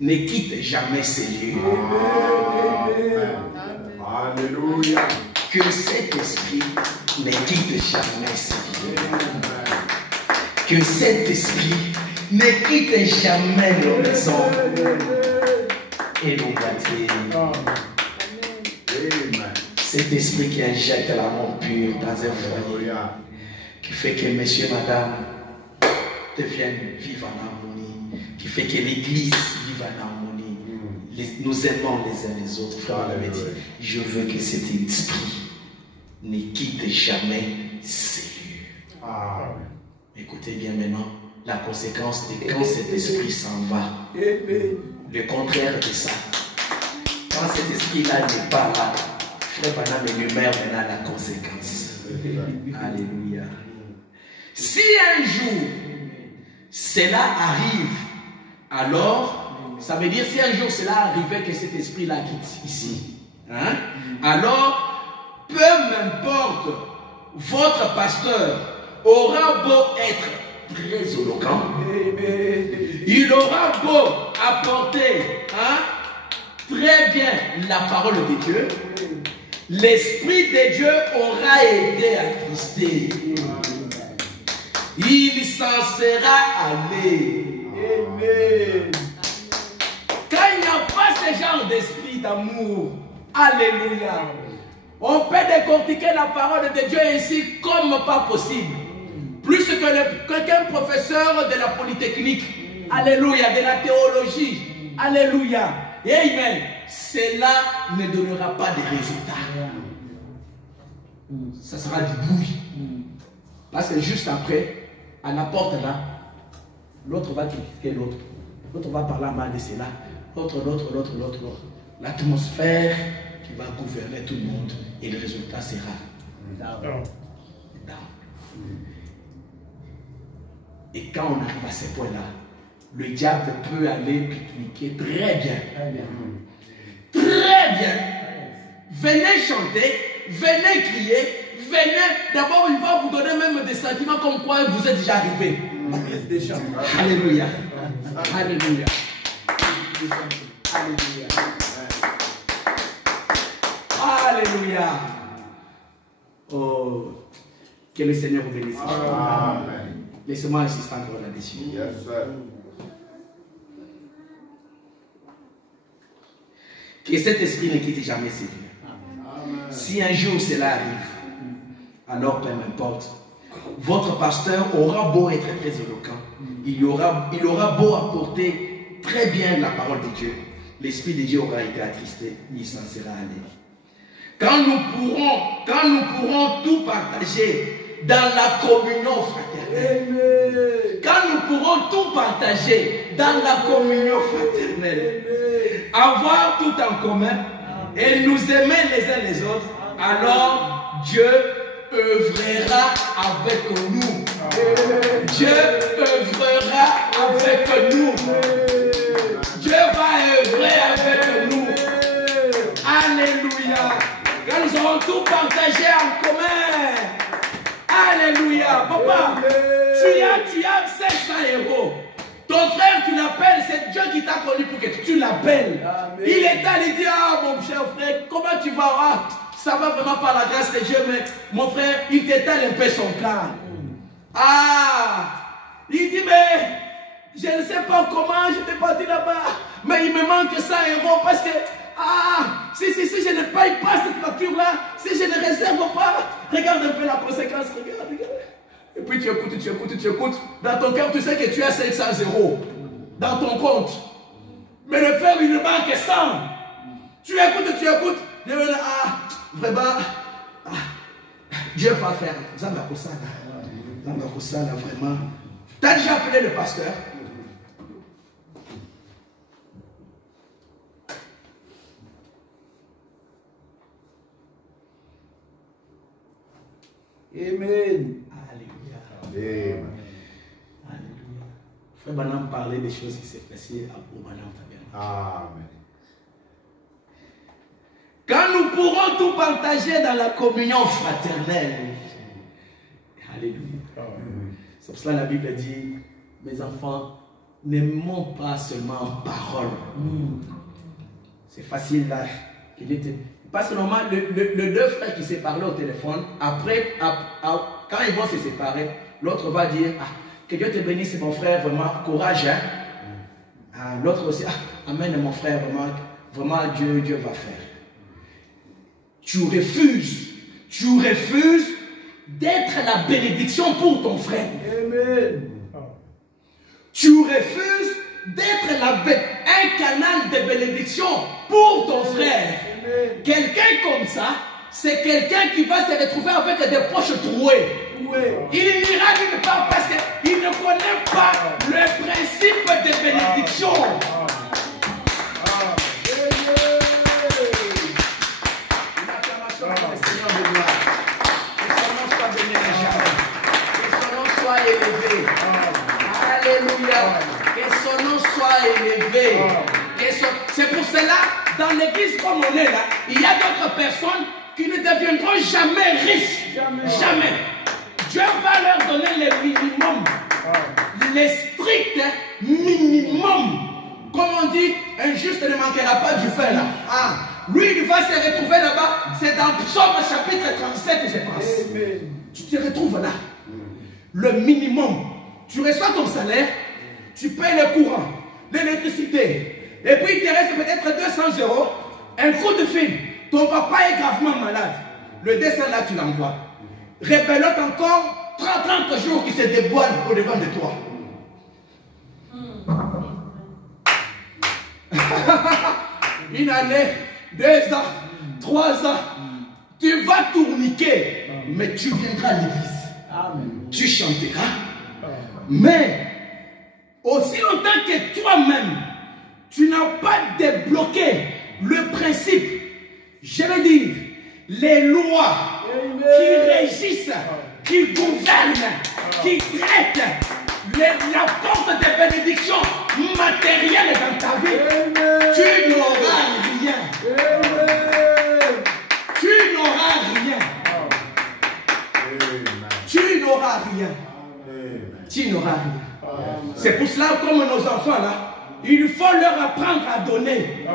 ne quitte jamais ces lieux. Amen. Alléluia. Que cet esprit ne quitte jamais ces lieux. Que cet esprit ne quitte jamais nos maisons et nos quartiers. Cet esprit qui injecte l'amour pur dans un foyer, qui fait que monsieur, madame deviennent vivre en harmonie, qui fait que l'église vive en harmonie. Nous aimons les uns les autres. Frère me dit, je veux que cet esprit ne quitte jamais ces lieux. Écoutez bien maintenant la conséquence de quand cet esprit s'en va. Le contraire de ça. Quand cet esprit-là n'est pas là, Frère Branham énumère maintenant la conséquence. Alléluia. Si un jour cela arrive, alors, ça veut dire si un jour cela arrivait que cet esprit-là quitte ici, hein, alors, peu m'importe, votre pasteur aura beau être très éloquent, il aura beau apporter très bien la parole de Dieu, l'Esprit de Dieu aura été attristé. Il s'en sera allé. Amen. Quand il n'y a pas ce genre d'esprit d'amour, alléluia, on peut décortiquer la parole de Dieu ainsi comme pas possible. Plus que qu'un professeur de la Polytechnique, alléluia, de la théologie, alléluia, et amen, cela ne donnera pas de résultats. Ça sera du bruit. Parce que juste après, à la porte là, l'autre va critiquer l'autre. L'autre va parler mal de cela. L'autre. L'atmosphère qui va gouverner tout le monde. Et le résultat sera down. Et quand on arrive à ce point-là, le diable peut aller pique-niquer très bien. Très bien. Venez chanter, venez crier. Venez, d'abord il va vous donner même des sentiments comme quoi vous êtes déjà arrivé. Alléluia. Alléluia. Alléluia. Alléluia. Oh, que le Seigneur vous bénisse. Amen. Laissez-moi insister encore là-dessus. Yes, sir. Que cet esprit ne quitte jamais ses lieux. Si un jour cela arrive, alors peu m'importe, Votre pasteur aura beau être très éloquent, il aura beau apporter très bien la parole de Dieu. L'Esprit de Dieu aura été attristé, il s'en sera allé. Quand nous pourrons tout partager dans la communion fraternelle, quand nous pourrons tout partager dans la communion fraternelle, avoir tout en commun et nous aimer les uns les autres, alors Dieu œuvrera avec nous. Dieu œuvrera avec nous. Dieu va œuvrer avec nous. Alléluia. Quand nous aurons tout partagé en commun. Alléluia. Papa, tu as 500 €. Ton frère, tu l'appelles, c'est Dieu qui t'a connu pour que tu l'appelles. Il est allé dire, ah mon cher frère, comment tu vas? Ah, ça va vraiment par la grâce de Dieu, mais mon frère, il t'étale un peu son plan. Ah, il dit, mais je ne sais pas comment j'étais parti là-bas, mais il me manque 100 € parce que, si je ne paye pas cette facture-là, si je ne réserve pas, regarde un peu la conséquence, regarde. Et puis tu écoutes. Dans ton cœur, tu sais que tu as 500 € dans ton compte. Mais le frère, il ne manque 100. Tu écoutes. Vraiment, Dieu va faire. Vraiment. Tu as déjà appelé le pasteur? Amen. Alléluia. Frère Banam parlait des choses qui s'est passées au Banam Tabernacle. Amen. Quand nous pourrons tout partager dans la communion fraternelle. Alléluia. C'est pour cela que la Bible dit, mes enfants, n'aimons pas seulement en parole. C'est facile là. Parce que normalement, le deux frères qui s'est parlé au téléphone, après, quand ils vont se séparer, l'autre va dire, que Dieu te bénisse mon frère, vraiment, courage. Hein? L'autre aussi, amen mon frère, vraiment Dieu va faire. Tu refuses d'être la bénédiction pour ton frère. Amen. Tu refuses d'être un canal de bénédiction pour ton frère. Quelqu'un comme ça, c'est quelqu'un qui va se retrouver avec des poches trouées. Il ira nulle part parce qu'il ne connaît pas le principe de bénédiction. Alléluia. Que son nom soit élevé. C'est pour cela, dans l'église comme on est là, il y a d'autres personnes qui ne deviendront jamais riches. Jamais. Dieu va leur donner le minimum. Le strict minimum. Comme on dit, un juste ne manquera pas du feu là. Lui, il va se retrouver là-bas. C'est dans Psaume chapitre 37, je pense. Amen. Tu te retrouves là. Le minimum. Tu reçois ton salaire, tu payes le courant, l'électricité, et puis il te reste peut-être 200 €, un coup de fil. Ton papa est gravement malade. Le dessin là, tu l'envoies. Rebelote encore 30 jours qui se déboilent au devant de toi. Une année, 2 ans, 3 ans, tu vas tourniquer, mais tu viendras à l'église. Tu chanteras. Mais, aussi longtemps que toi-même, tu n'as pas débloqué le principe, je veux dire, les lois qui régissent, qui gouvernent, qui traitent la porte de bénédiction matérielle dans ta vie, tu n'auras rien. Tu n'auras rien. Tu n'auras rien. Tu n'auras rien. C'est pour cela, comme nos enfants là, il faut leur apprendre à donner.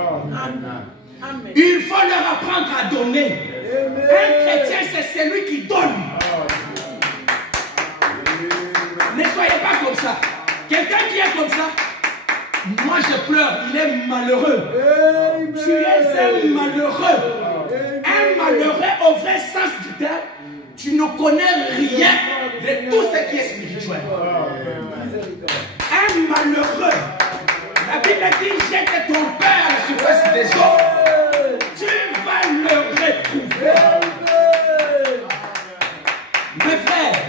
Il faut leur apprendre à donner. Un chrétien, c'est celui qui donne. Ne soyez pas comme ça. Quelqu'un qui est comme ça, moi je pleure, il est malheureux. Tu es un malheureux. Un malheureux au vrai sens du terme. Tu ne connais rien de tout ce qui est spirituel. Un malheureux, la Bible dit, jette ton père à la surface des eaux. Tu vas le retrouver. Mes frères,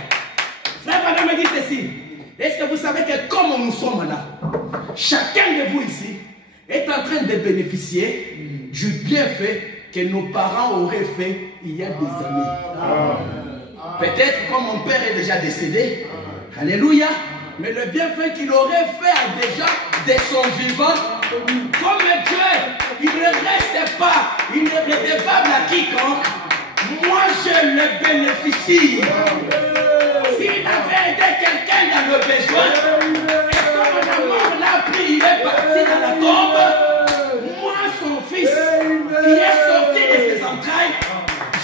frère Madame me dit ceci. Est-ce que vous savez que comme nous sommes là, chacun de vous ici est en train de bénéficier du bienfait que nos parents auraient fait il y a des années. Peut-être comme mon père est déjà décédé, alléluia, mais le bienfait qu'il aurait fait déjà de son vivant, comme Dieu, il ne reste pas, il est redevable à quiconque. Moi je le bénéficie. S'il avait aidé quelqu'un dans le besoin, et comme la mort l'a pris, il est parti dans la tombe, moi son fils, qui est sorti de ses entrailles,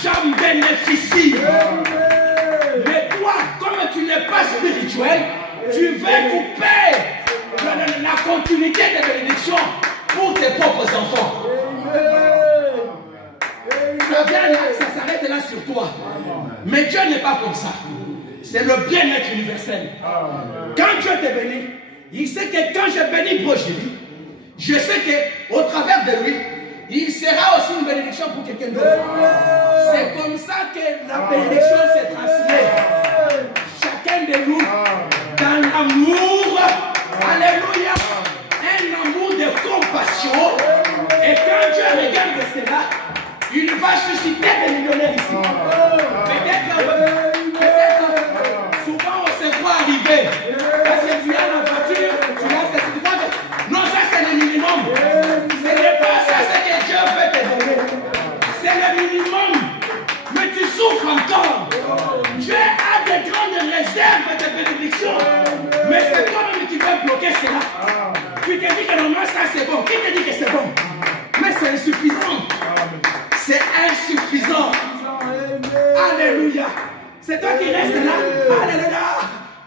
j'en bénéficie. Mais toi, comme tu n'es pas spirituel, tu veux couper la continuité des bénédictions pour tes propres enfants. Ça vient là, ça s'arrête là sur toi. Mais Dieu n'est pas comme ça. C'est le bien-être universel. Quand Dieu te bénit, il sait que quand je bénis Brogélie, je sais qu'au travers de lui, il sera aussi une bénédiction pour quelqu'un d'autre. C'est comme ça que la bénédiction s'est transmise. Chacun de nous, dans l'amour, alléluia, un amour de compassion. Et quand Dieu regarde cela, il va susciter des millionnaires ici. Peut-être, souvent on se voit arriver. Parce que tu as la voiture, tu as cette situation. Non, ça c'est le minimum. Ce n'est pas ça ce que Dieu veut te donner. C'est le minimum. Mais tu souffres encore. Dieu a de grandes réserves de bénédictions. Mais c'est toi-même qui veux bloquer cela. Tu te dis que normalement ça c'est bon. Qui te dit que c'est bon? Mais c'est insuffisant. C'est insuffisant. Alléluia. C'est toi qui restes là. Alléluia.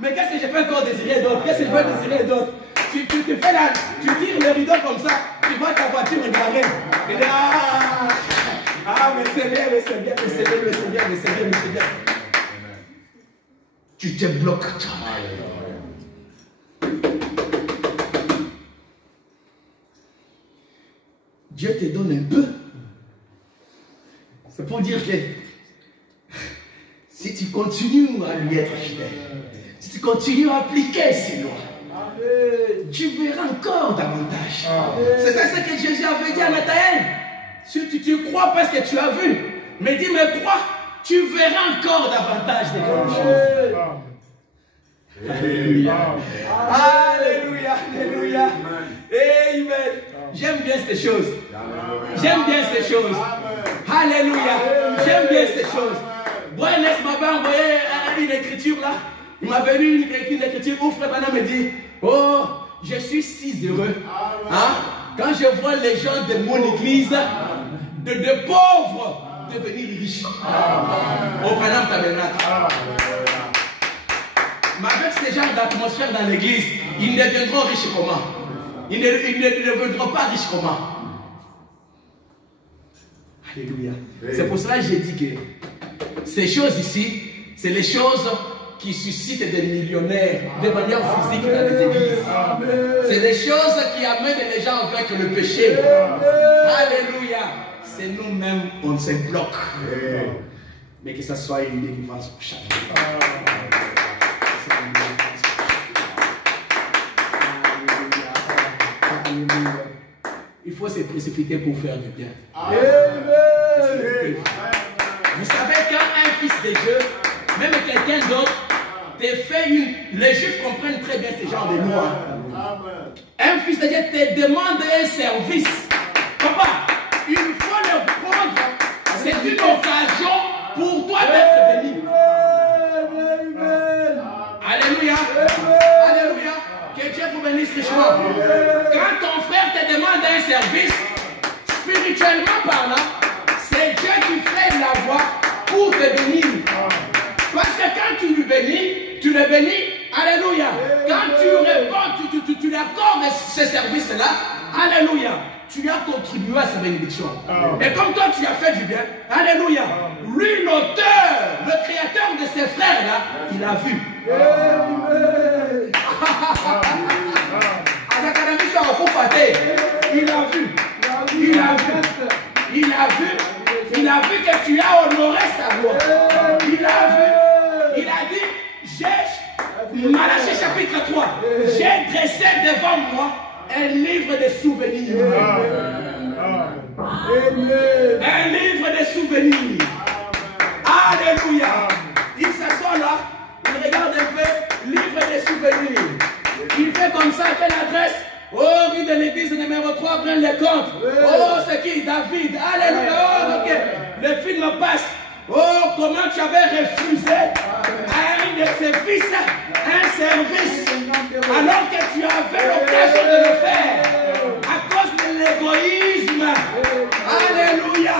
Mais qu'est-ce que je peux encore désirer d'autre? Qu'est-ce que je peux désirer d'autre? Tu te fais là, tu tires le rideau comme ça, tu vois ta voiture égarée. Et là, mais c'est bien, mais c'est bien, mais c'est bien, mais c'est bien, mais c'est bien, mais c'est bien. Tu te bloques toi. Dieu te donne un peu. C'est pour dire que si tu continues à lui être fidèle, si tu continues à appliquer ses lois, tu verras encore davantage. C'est ça ce que Jésus avait dit à Nathanaël. Si tu crois parce que tu as vu, mais dis, mais crois, tu verras encore davantage de grandes choses. Alléluia. Alléluia. Alléluia. Amen. J'aime bien ces choses. J'aime bien ces choses. Alléluia. J'aime bien ces choses. Boynes m'avait envoyé une écriture là. Il m'avait lu une écriture où Frère Branham me dit, oh, je suis si heureux. Hein? Quand je vois les gens de mon église, de pauvres, devenir riches. Au Branham Tabernacle. Mais avec ce genre d'atmosphère dans l'église, ils ne deviendront riches comment? Ils ne deviendront pas riches comment? Alléluia. C'est pour cela que j'ai dit que ces choses ici, c'est les choses qui suscitent des millionnaires de manière physique dans les églises. C'est des choses qui amènent les gens avec le péché. Alléluia. C'est nous-mêmes, on se bloque. Mais que ça soit une délivrance pour chacun. Il faut se précipiter pour faire du bien. Vous savez qu'un fils de Dieu, même quelqu'un d'autre, te fait une... Les Juifs comprennent très bien ce genre de lois. Un fils de Dieu te demande un service. Papa, il faut le prendre. C'est une occasion pour toi d'être béni. Alléluia. Alléluia. Que Dieu vous bénisse richement. Quand ton frère te demande un service, spirituellement parlant, c'est Dieu qui fait la voie pour te bénir. Parce que quand tu le bénis, alléluia. Quand tu réponds, tu lui accordes ce service-là, alléluia. tu as contribué à sa bénédiction. Et comme toi, tu as fait du bien, alléluia, lui, l'auteur, le créateur de ces frères-là, il a vu. Il a vu. Il a vu. Il a vu. Il a vu que tu as honoré sa voix. Il a vu. Il a dit, Malachie chapitre 3, j'ai dressé devant moi un livre de souvenirs. Un livre de souvenirs. Alléluia. Il s'assoit là, il regarde un peu, livre de souvenirs. Il fait comme ça, quelle adresse? Oh, rue de l'église numéro 3, prenne les comptes. Oh, c'est qui? David. Alléluia. Oh, ok. Le film passe. Oh, comment tu avais refusé à un de ses fils un service alors que tu avais l'occasion de le faire à cause de l'égoïsme. Alléluia.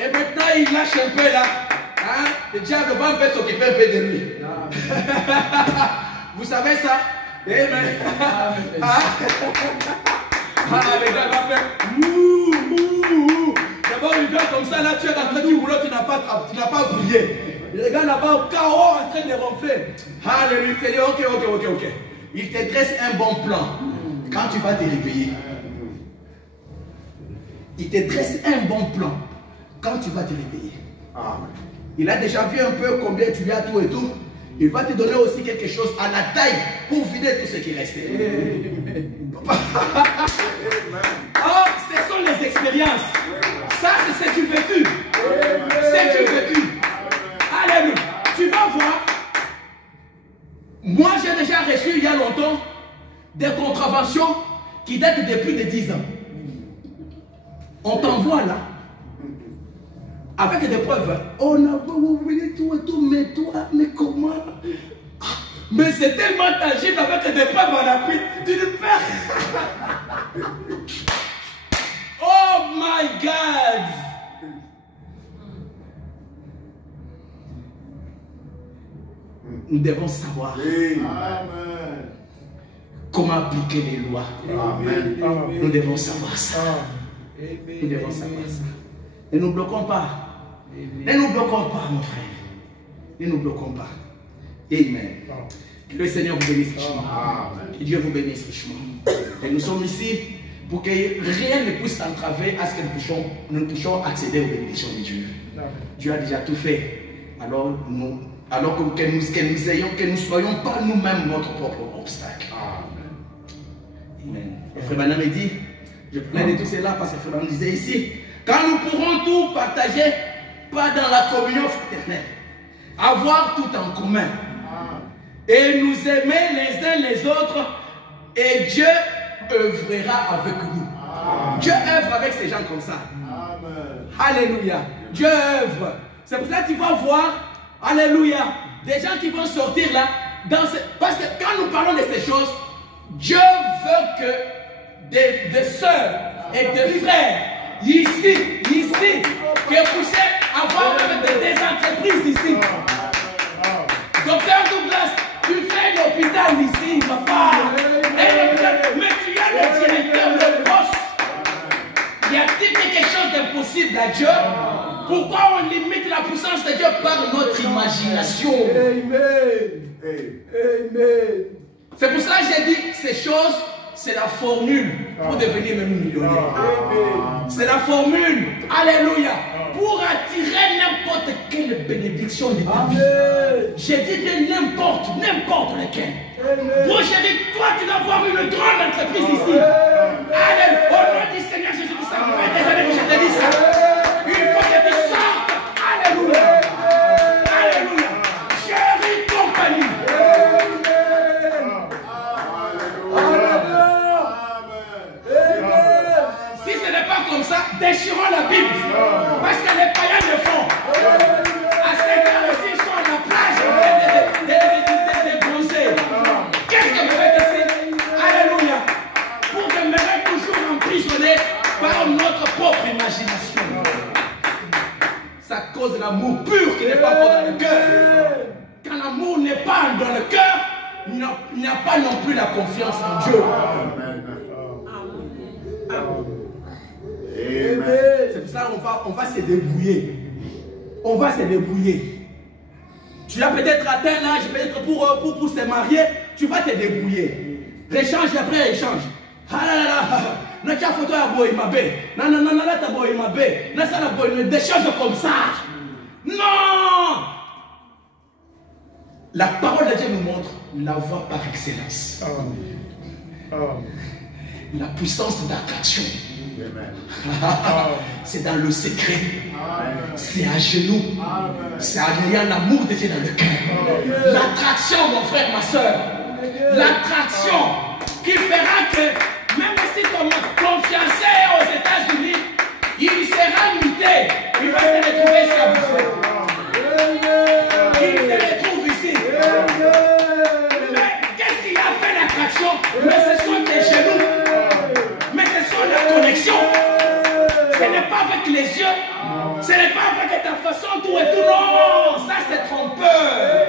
Et maintenant, il lâche un peu là. Hein? Le diable va un peu s'occuper un peu de lui. Vous savez ça? Amen. Les gars vont faire d'abord il vient comme ça, là tu es dans le du boulot, tu n'as pas brillé. Les gars là-bas au chaos en train de ronfler. Alléluia, il te dit ok. Il te dresse un bon plan quand tu vas te réveiller. Il te dresse un bon plan quand tu vas te réveiller. Il a déjà vu un peu combien tu as tout et tout. Il va te donner aussi quelque chose à la taille pour vider tout ce qui restait. Oh, ce sont les expériences. Ça, c'est du vécu. C'est du vécu. Alléluia. Tu vas voir. Moi, j'ai déjà reçu il y a longtemps des contraventions qui datent de plus de 10 ans. On t'envoie là. Avec des preuves. On a oublié tout et tout, mais toi, mais comment? Mais c'est tellement tangible avec des preuves à l'appui. Tu ne perds. Oh my God! Nous devons savoir comment appliquer les lois. Nous devons savoir ça. Nous devons savoir ça. Ne nous bloquons pas. Ne nous bloquons pas, mon frère. Ne nous bloquons pas. Amen. Que le Seigneur vous bénisse richement. Que Dieu vous bénisse richement. Et nous sommes ici pour que rien ne puisse entraver à ce que nous puissions accéder aux bénédictions de Dieu. Dieu a déjà tout fait. Alors que nous soyons pas nous-mêmes notre propre obstacle. Amen. Et Frère Branham dit, je plains de tout cela parce que Frère Branham disait ici, quand nous pourrons tout partager, pas dans la communion fraternelle, avoir tout en commun, et nous aimer les uns les autres, et Dieu œuvrera avec nous. Dieu œuvre avec ces gens comme ça. Alléluia. Dieu œuvre. C'est pour ça que tu vas voir, alléluia, des gens qui vont sortir là, parce que quand nous parlons de ces choses, Dieu veut que des sœurs et des frères, ici, que puissent avoir même des entreprises ici. Docteur Douglas, tu fais l'hôpital ici, papa. Mais tu as le directeur, le boss. Y a-t-il quelque chose d'impossible à Dieu? Pourquoi on limite la puissance de Dieu par notre imagination? Amen. C'est pour cela que j'ai dit ces choses, c'est la formule pour devenir même millionnaire. C'est la formule, alléluia, pour attirer n'importe quelle bénédiction de ta vie. J'ai dit de n'importe lequel. Moi j'ai dit, toi tu dois avoir une grande entreprise ici. Alléluia. Au nom du Seigneur Jésus-Christ, ça fait des années que je te dis ça. Il faut que tu sortes. Alléluia. Alléluia. Chérie compagnie. Si ce n'est pas comme ça, déchirons la Bible. Parce que les païens le font. À cette heure-ci, ils sont à la plage de bronzer. Qu'est-ce que vous faites ici? Alléluia. Pour demeurer toujours emprisonné par notre propre imagination. Ça cause l'amour pur qui n'est pas dans le cœur. Quand l'amour n'est pas dans le cœur, il n'y a pas non plus la confiance en Dieu. on va se débrouiller. On va se débrouiller. Tu as peut-être atteint l'âge, peut-être pour se marier, tu vas te débrouiller. Réchange après échange. Ah là là là, na tia photo ya boy mabe. Non, non, non, non, là ta boy mabe. Na ça la boy, des choses comme ça. Non! La parole de Dieu nous montre la voie par excellence. La puissance d'attraction. C'est dans le secret. C'est à genoux. C'est il y a l'amour de Dieu dans le cœur. L'attraction, mon frère, ma soeur. L'attraction qui fera que même si ton fiancé est aux États-Unis, il sera muté. Il va se retrouver ici. Il se retrouve ici. Mais qu'est-ce qui a fait l'attraction? Mais ce sont tes genoux. Mais ce sont la connexion. Ce n'est pas avec les yeux. Ce n'est pas avec ta façon tout et tout. Non, ça c'est trompeur.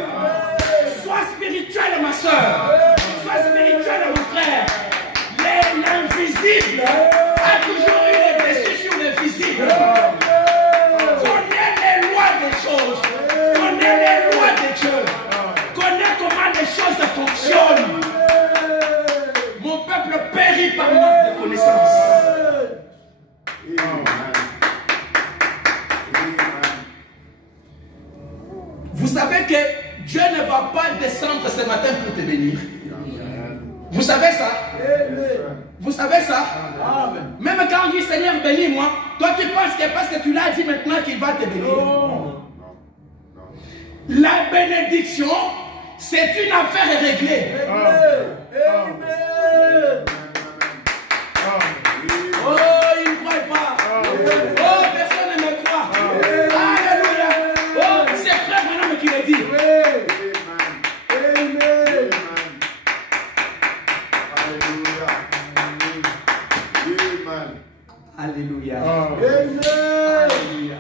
Sois spirituel, ma soeur. Sois spirituel, mon frère. L'invisible a toujours eu les dessus sur le visible. Connais les lois des choses. Connais les lois de Dieu. Connais comment les choses fonctionnent. Mon peuple périt par manque de connaissance. Vous savez que Dieu ne va pas descendre ce matin pour te bénir. Vous savez ça? Vous savez ça? Même quand on dit Seigneur bénis-moi, toi tu penses que parce que tu l'as dit maintenant qu'il va te bénir. La bénédiction, c'est une affaire réglée. Oh, il ne croit pas. Oh, personne ne me croit. Alléluia. Oh, c'est frère Branham qui le dit. Alléluia. Alléluia.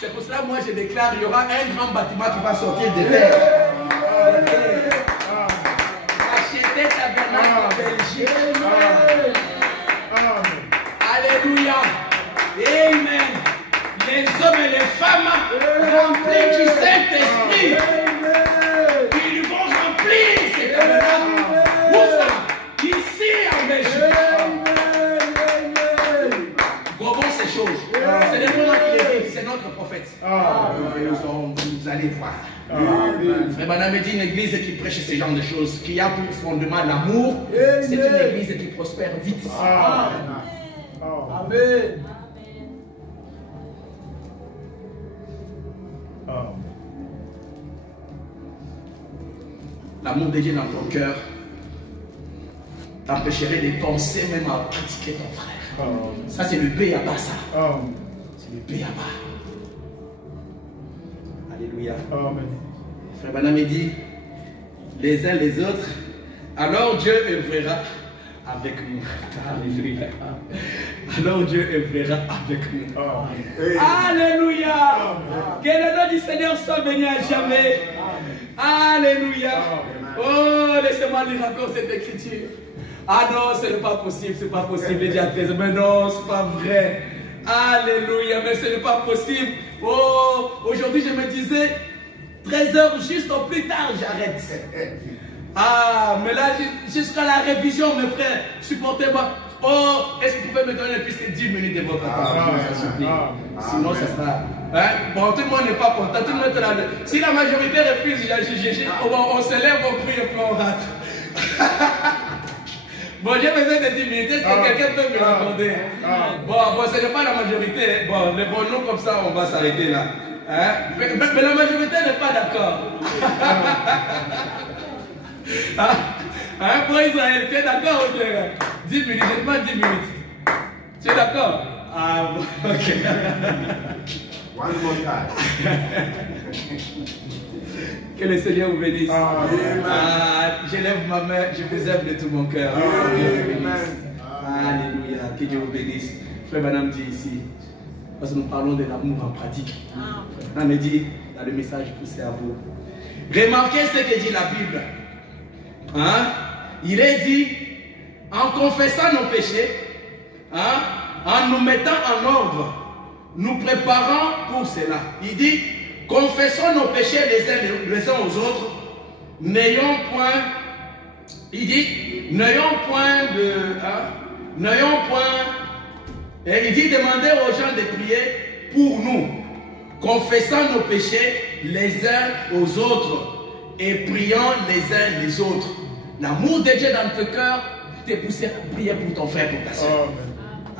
C'est pour cela, moi, je déclare, il y aura un grand bâtiment qui va sortir de terre. Acheter tabernacle en Belgique. Alléluia. Amen. Les hommes et les femmes remplis du Saint-Esprit, ils vont remplir ces tabernacles. Où ça? Ici en Belgique. Gobons ces choses. C'est le moment qui les dit, c'est notre prophète. Vous allez voir. Frère Branham me dit une église qui prêche ce genre de choses, qui a pour fondement l'amour, c'est une église qui prospère vite. Amen. L'amour de Dieu dans ton cœur t'empêcherait de penser même à critiquer ton frère. Ça c'est le B.A.B.A. ça. C'est le B.A.B.A. Alléluia. Frère Branham me dit, les uns les autres, alors Dieu œuvrera avec nous. Alléluia. Alors Dieu œuvrera avec nous. Alléluia. Que le nom du Seigneur soit béni à jamais. Alléluia. Oh, laissez-moi lire encore cette écriture. Ah non, ce n'est pas possible, c'est pas possible. Il est déjà 13. Mais non, c'est pas vrai. Alléluia, mais ce n'est pas possible. Oh, aujourd'hui je me disais 13h juste au plus tard, j'arrête. Ah, mais là, jusqu'à la révision, mes frères, supportez-moi. Oh, est-ce que vous pouvez me donner plus que 10 minutes de votre temps? Sinon, ça sera. Hein? Bon, tout le monde n'est pas content. Tout le monde est là. Si la majorité refuse, on se lève, on prie et puis on rate. Bon, j'ai besoin de 10 minutes. Est-ce que quelqu'un peut me l'accorder? Bon, ce n'est pas la majorité. Bon, les bons noms comme ça, on va s'arrêter là. Hein? Mais la majorité n'est pas d'accord. Hein, pour Israël, tu es d'accord ou bien? 10 minutes, je demande 10 minutes. Tu es d'accord? Ah, bon, ok. One more time. Que le Seigneur vous bénisse. Amen. Je lève ma main, je vous aime de tout mon cœur. Alléluia. Que Dieu vous bénisse. Frère Branham dit ici, parce que nous parlons de l'amour en pratique. On me dit dans le message poussé à vous. Remarquez ce que dit la Bible. Hein? Il est dit, en confessant nos péchés, hein, en nous mettant en ordre, nous préparons pour cela. Il dit, confessons nos péchés les uns aux autres, n'ayons point, il dit, n'ayons point de, n'ayons point, et il dit, demandez aux gens de prier pour nous, confessant nos péchés les uns aux autres, et prions les uns les autres. L'amour de Dieu dans ton cœur te pousse à prier pour ton frère, pour ta soeur.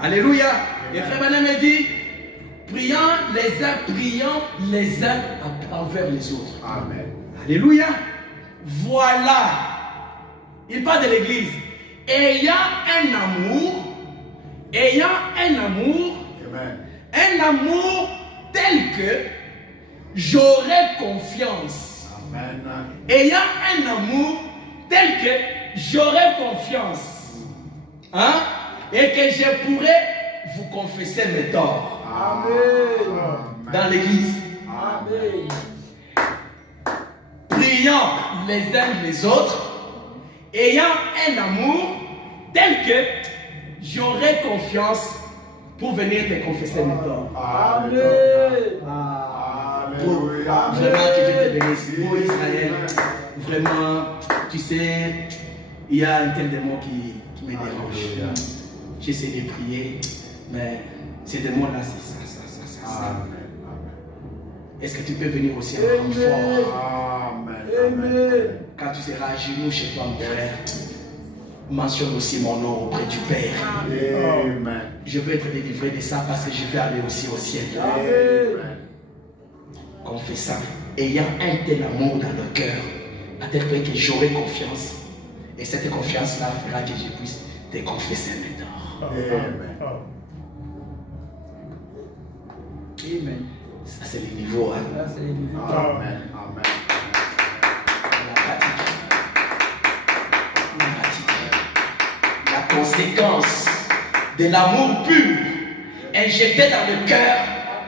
Alléluia. Et frère Branham me dit, prions les uns envers les autres. Amen. Alléluia. Voilà. Il parle de l'église. Ayant un amour tel que j'aurai confiance. Amen. Ayant un amour tel que j'aurai confiance. Hein? Et que je pourrai vous confesser mes torts. Amen. Dans l'église. Amen. Prions les uns les autres, ayant un amour tel que j'aurai confiance pour venir te confesser mes torts. Amen. Alléluia. Vraiment que Dieu te bénisse. Pour Israël, vraiment, tu sais, il y a un tel démon qui me dérange. J'essaie de prier, mais ces démons-là, c'est ça. Amen. Est-ce que tu peux venir aussi en renfort? Amen. Quand tu seras à genoux chez toi, mon frère, mentionne aussi mon nom auprès du Père. Amen. Je veux être délivré de ça parce que je vais aller aussi au ciel. Amen. Confessant, ayant un tel amour dans le cœur, à tel point que j'aurai confiance. Et cette confiance-là fera que je puisse te confesser mes torts. Amen. Amen. Ça, c'est le niveau. Hein? Ça, c'est le niveau. Amen. Amen. La pratique. La pratique. La conséquence de l'amour pur injecté dans le cœur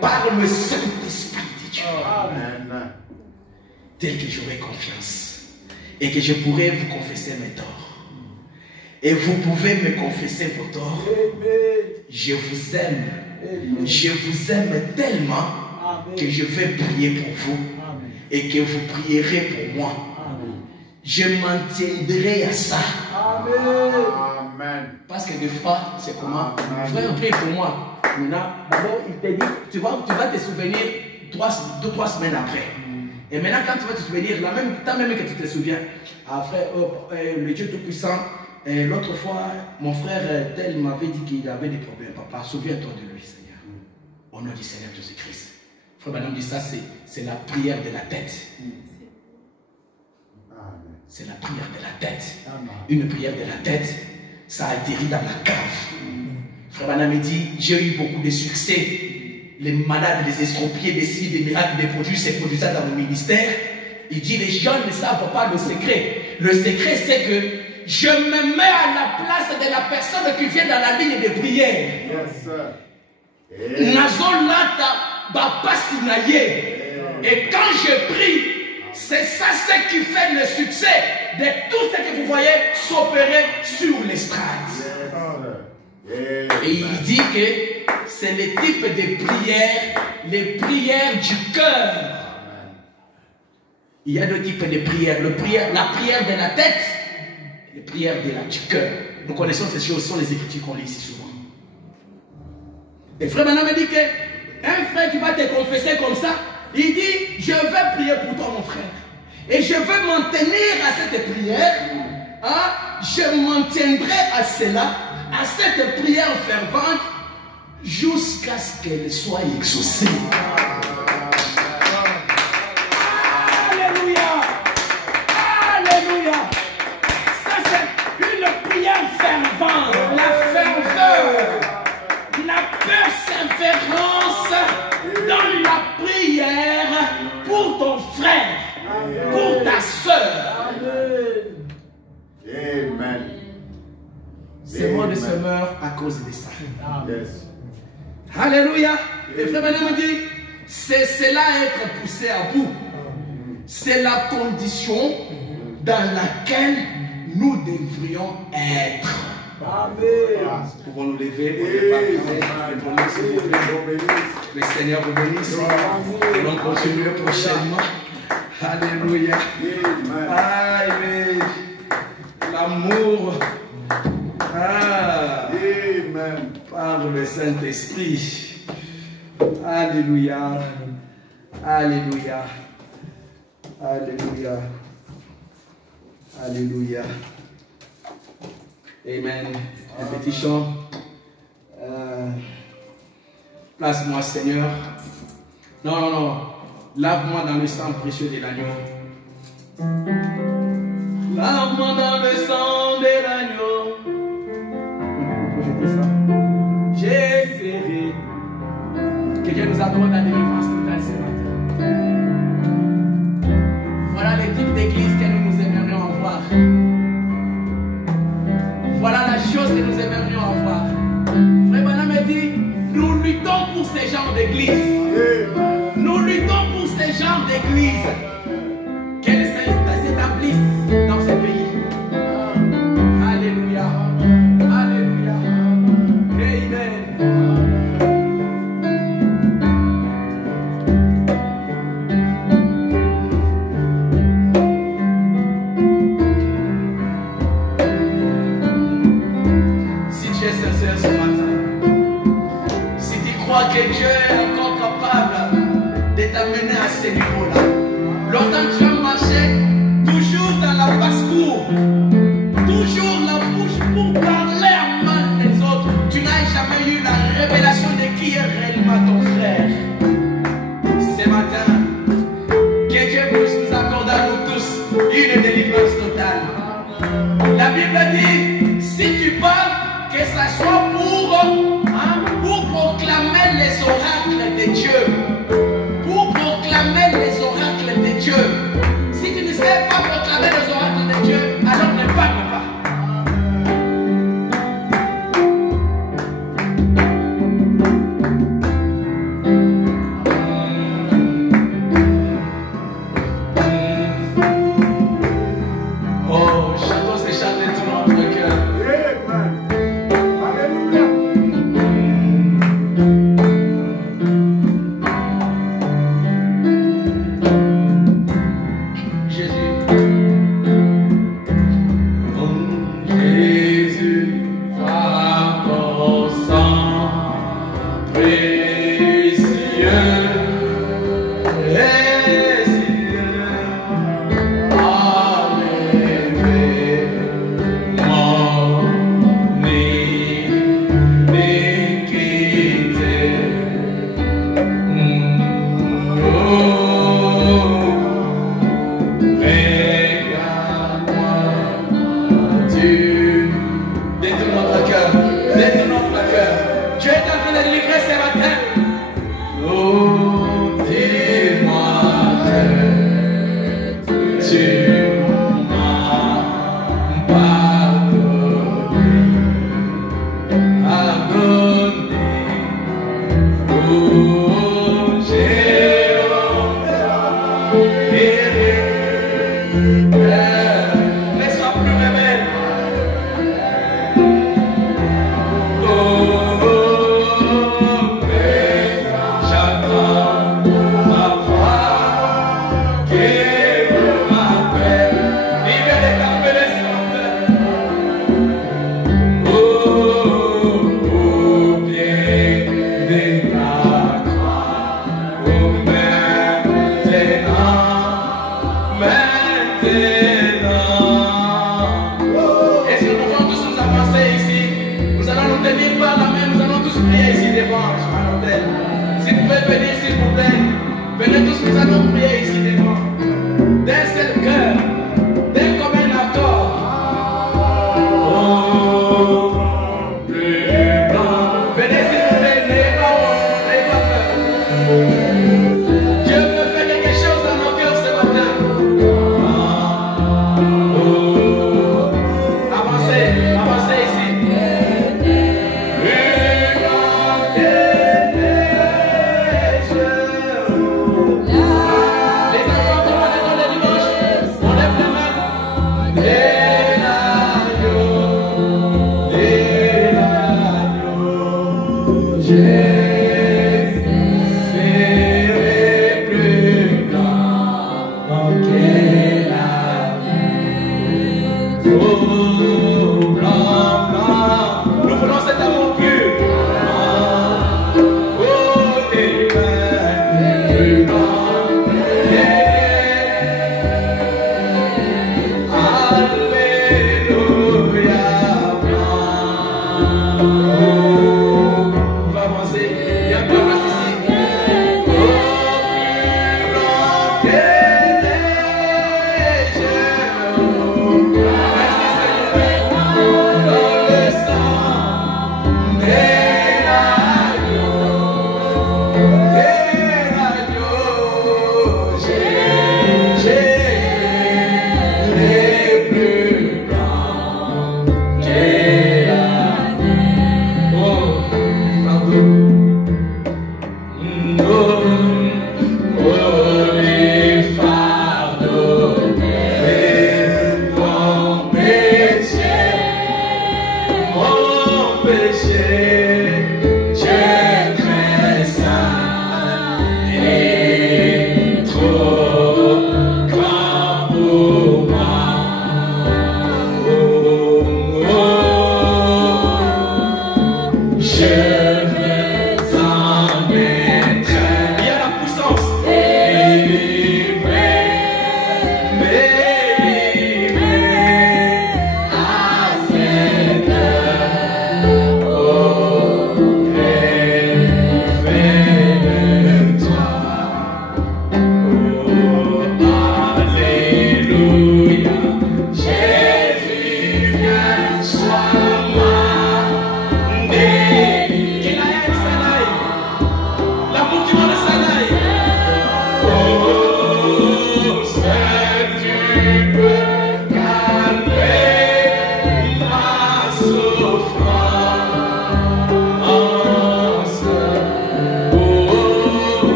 par le Saint-Esprit de Dieu. Amen. Tel que j'aurai confiance et que je pourrai vous confesser mes torts. Et vous pouvez me confesser vos torts. Je vous aime. Je vous aime tellement que je vais prier pour vous et que vous prierez pour moi. Je m'en tiendrai à ça. Amen. Parce que des fois, c'est comment? Frère, prie pour moi. D'abord, il te dit, tu vas te souvenir 2-3 semaines après. Et maintenant, quand tu vas te souvenir, tant même que tu te souviens, frère, le Dieu Tout-Puissant, l'autre fois, mon frère tel m'avait dit qu'il avait des problèmes. Papa, souviens-toi de lui, Seigneur. Au nom du Seigneur Jésus-Christ. Frère Branham dit ça, c'est la prière de la tête. C'est la prière de la tête. Une prière de la tête, ça atterrit dans la cave. Frère Branham dit, j'ai eu beaucoup de succès. Les malades, les estropiés, des signes, des miracles, des produits, c'est produit ça dans le ministère. Il dit, les gens ne savent pas le secret. Le secret, c'est que je me mets à la place de la personne qui vient dans la ligne de prière. Yes, sir. Et quand je prie, c'est ça ce qui fait le succès de tout ce que vous voyez s'opérer sur l'estrade. Et il dit que c'est le type de prière, les prières du cœur. Il y a deux types de prières. La prière de la tête, les prières du cœur. Nous connaissons ces choses, ce sont les écritures qu'on lit ici souvent. Et frère Branham me dit qu'un frère qui va te confesser comme ça, il dit, je vais prier pour toi mon frère. Et je vais m'en tenir à cette prière. Hein? Je m'en tiendrai à cela, à cette prière fervente, jusqu'à ce qu'elle soit exaucée. Alléluia! Alléluia! Ça c'est une prière fervente, la ferveur, la persévérance dans la prière pour ton frère, pour ta soeur. Amen. Ce monde se meurt à cause de ça. Yes. Alléluia. Et frère Branham dit, c'est cela être poussé à bout. C'est la condition dans laquelle nous devrions être. Amen. Nous pouvons nous lever pour les vacances. S'il vous plaît. Le Seigneur vous bénisse. Nous allons continuer prochainement. Alléluia. Amen. L'amour. Amen. Par le Saint-Esprit. Alléluia. Alléluia. Alléluia. Alléluia. Amen. Un petit chant. Place-moi, Seigneur. Non, non, non. Lave-moi dans le sang précieux de l'agneau. Lave-moi dans le sang de l'agneau. J'essaierai. Que Dieu nous accorde la délivrance totale ce matin. Voilà les types d'église que nous aimerions avoir. Voilà la chose que nous aimerions avoir. Frère Branham me dit, nous luttons pour ces genres d'église. Nous luttons pour ces genres d'église. Qu'elles s'établissent dans ce pays. Alléluia. Alléluia. Amen. Que Dieu est encore capable de t'amener à ce niveau-là. Longtemps tu as marché toujours dans la basse-cour, toujours la bouche pour parler en mal des autres. Tu n'as jamais eu la révélation de qui est réellement ton frère. Ce matin, que Dieu puisse nous accorder à nous tous une délivrance totale. La Bible dit, si tu parles, que ça soit pour proclamer les oracles de Dieu. Pour proclamer les oracles de Dieu. Si tu ne sais pas proclamer les oracles de Dieu, alors ne parle pas. Oh, chantons ces chants de tout notre cœur. Les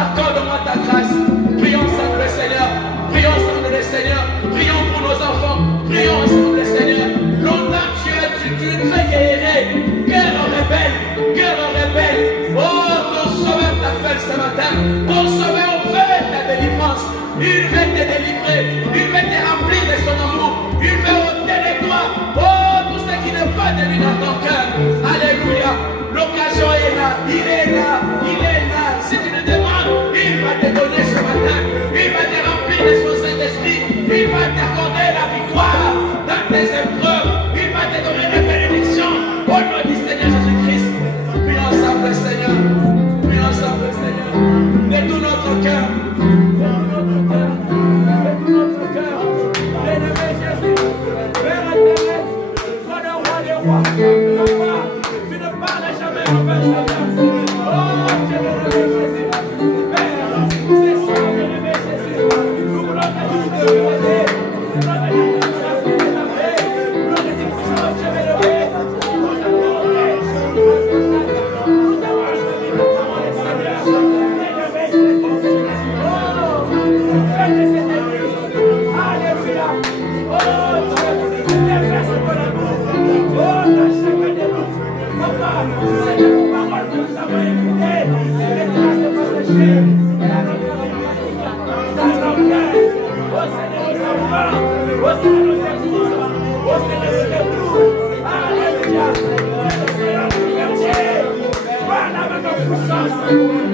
Accorde-moi ta grâce. Prions ensemble le Seigneur. Prions ensemble le Seigneur. Prions pour nos enfants. Prions ensemble le Seigneur. Longtemps tu nous as guéris. Cœur rebelle. Cœur rebelle. Oh, ton sauveur t'appelle ce matin. Ton sauveur veut ta délivrance. Il veut te délivrer. Il veut te remplir de son amour. Il veut ôter de toi. Oh, tout ce qui n'est pas de lui dans ton cœur. Alléluia. L'occasion est là. Il est là. Il est là. Si tu le demandes, il va te donner ce matin. Il va te remplir de son Saint-Esprit. Il va t'accorder la victoire dans tes épreuves. Il va te donner des bénédictions. Au nom du Seigneur Jésus-Christ. Prions ensemble, Seigneur. Prions ensemble, Seigneur. De tout notre cœur. De tout notre cœur. Bien-aimé Jésus. Père éternel. Toi le roi des rois. Papa, tu ne parles jamais en vain, Seigneur. Oh, Dieu de Jésus. Père, c'est ça, bien-aimé Jésus. Nous voulons te demander. Nous voulons te demander la grâce de ta paix. Nous voulons te demander, Dieu élevé. Nous t'adorons. Nous t'adorons, Seigneur. Bien-aimé Jésus. Oh, Père de cet église. Alléluia. Oh, Dieu, déverse ton amour. Oh, dans chacun de nous. Papa, c'est la parole que nous avons écoutée. Et grâce de votre chef. Alléluia.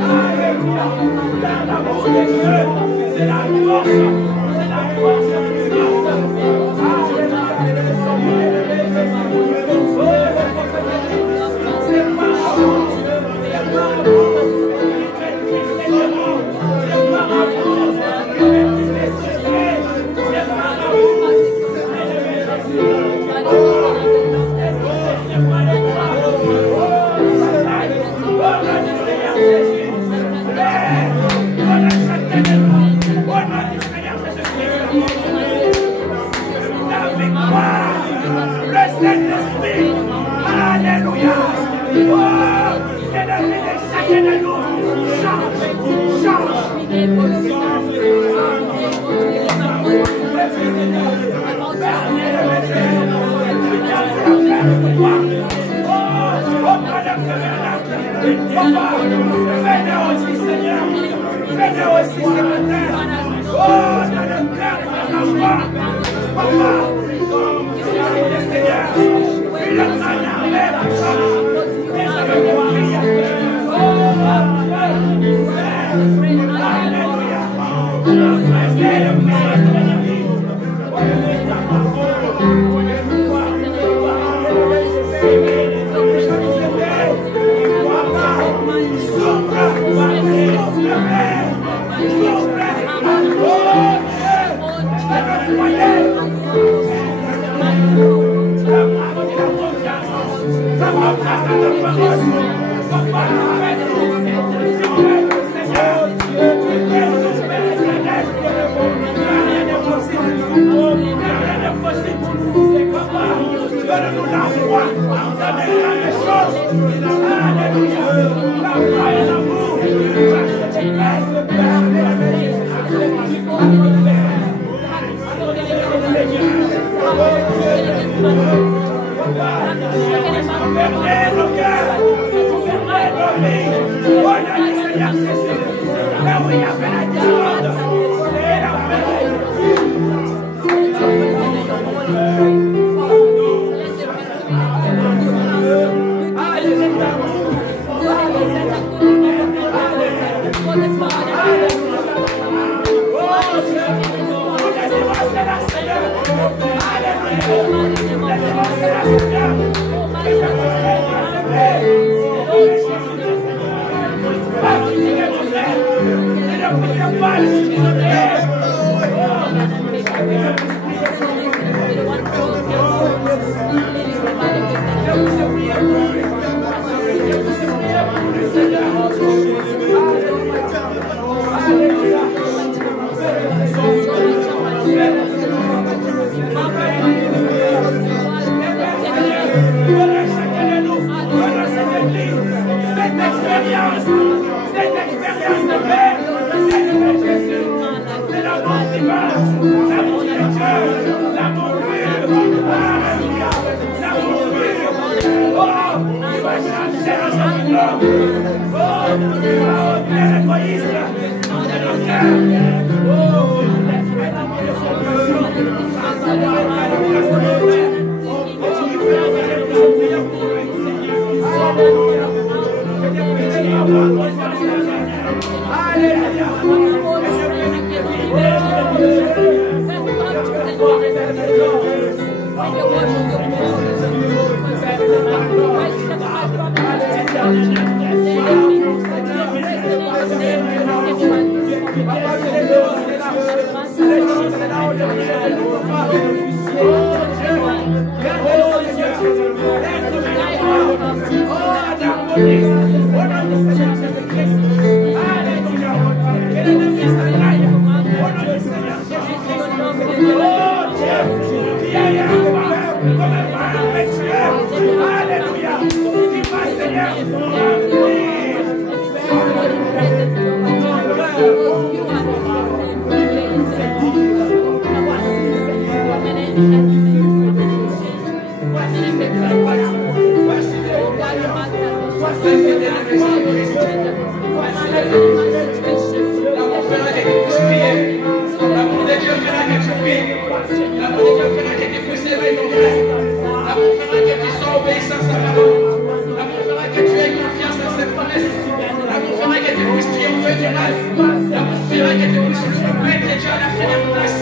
fera que tu puisses mettre Dieu à la première place.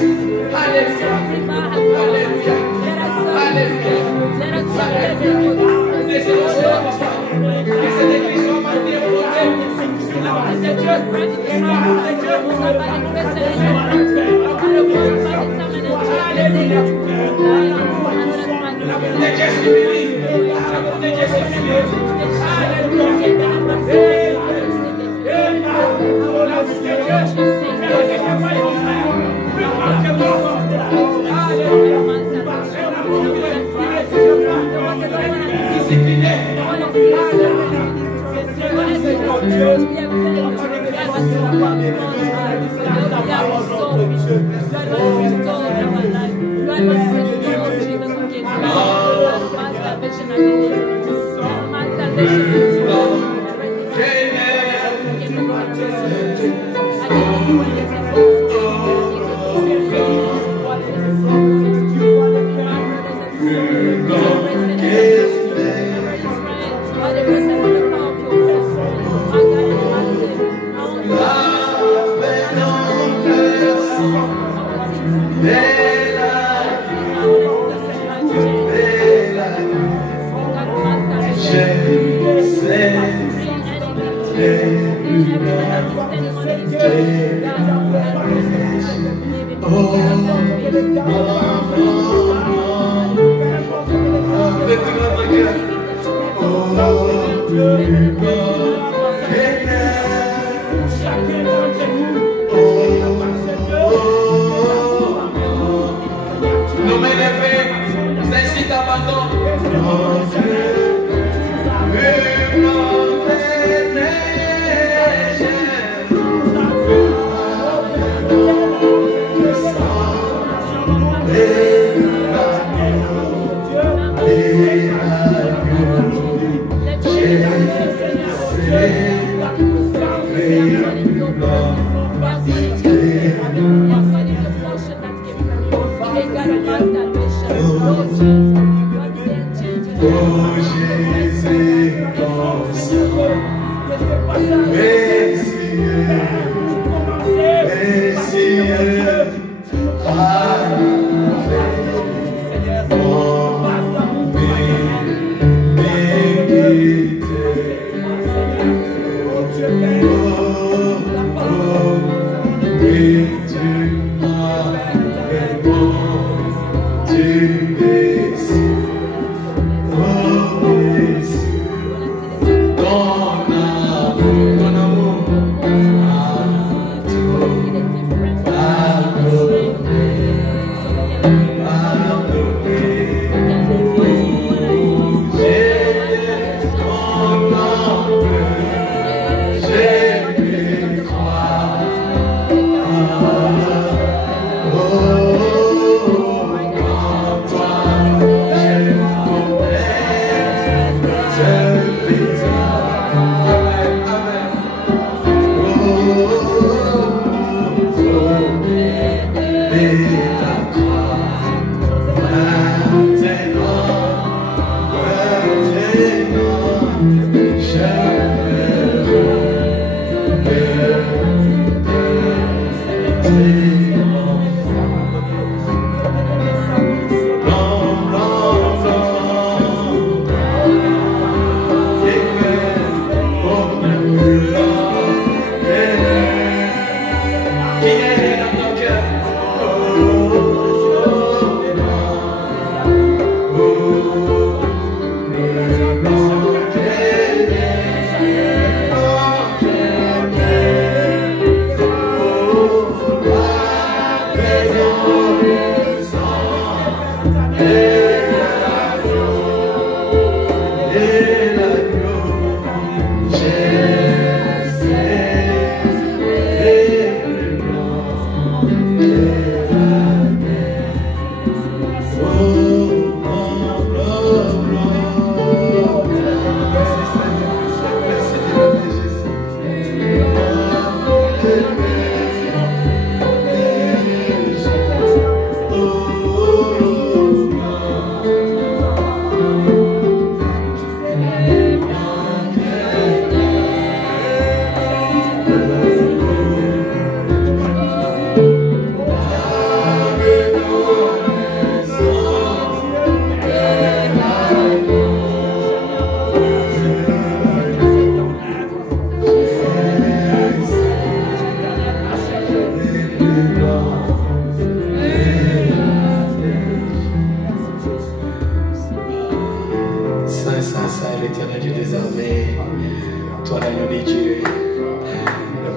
Alléluia. Alléluia. Alléluia. Laissez-nous se faire. Que cette église soit pas développée. C'est Dieu. Alléluia. L'amour de Dieu s'humilie. L'amour de Dieu s'humilie. Oh,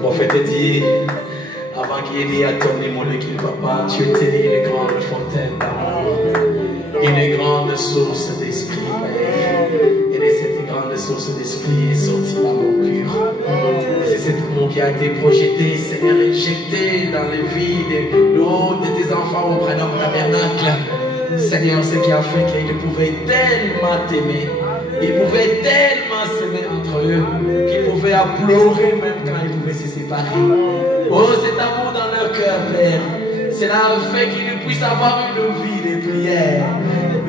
prophète dit, avant qu'il ait dit à ton molécule, papa, tu étais une grande fontaine d'amour, une grande source d'esprit, et de cette grande source d'esprit est sorti l'amour pur. Et c'est cet amour qui a été projeté, Seigneur, injecté dans les vies de tes enfants au prénom tabernacle. Seigneur, ce qui a fait qu'ils pouvaient tellement t'aimer, ils pouvaient tellement s'aimer entre eux, qu'ils pouvaient pleurer même quand ils pouvaient se séparer. Oh, cet amour dans leur cœur, Père, cela a fait qu'ils puissent avoir une vie de prière.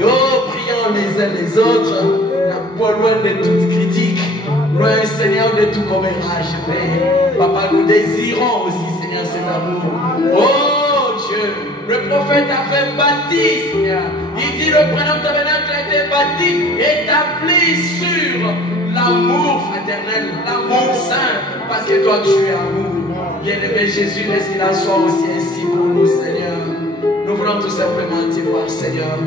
Oh, prions les uns les autres, loin de toute critique, loin, Seigneur, de tout commérage, Père. Papa, nous désirons aussi, Seigneur, cet amour. Oh, Dieu, le prophète a fait bâti, Seigneur. Il dit, le prénom tabernacle a été bâti, établi sur l'amour fraternel, l'amour saint, parce que toi, tu es amour. Bien-aimé Jésus, laisse qu'il en soit aussi ainsi pour nous, Seigneur. Nous voulons tout simplement te voir, Seigneur.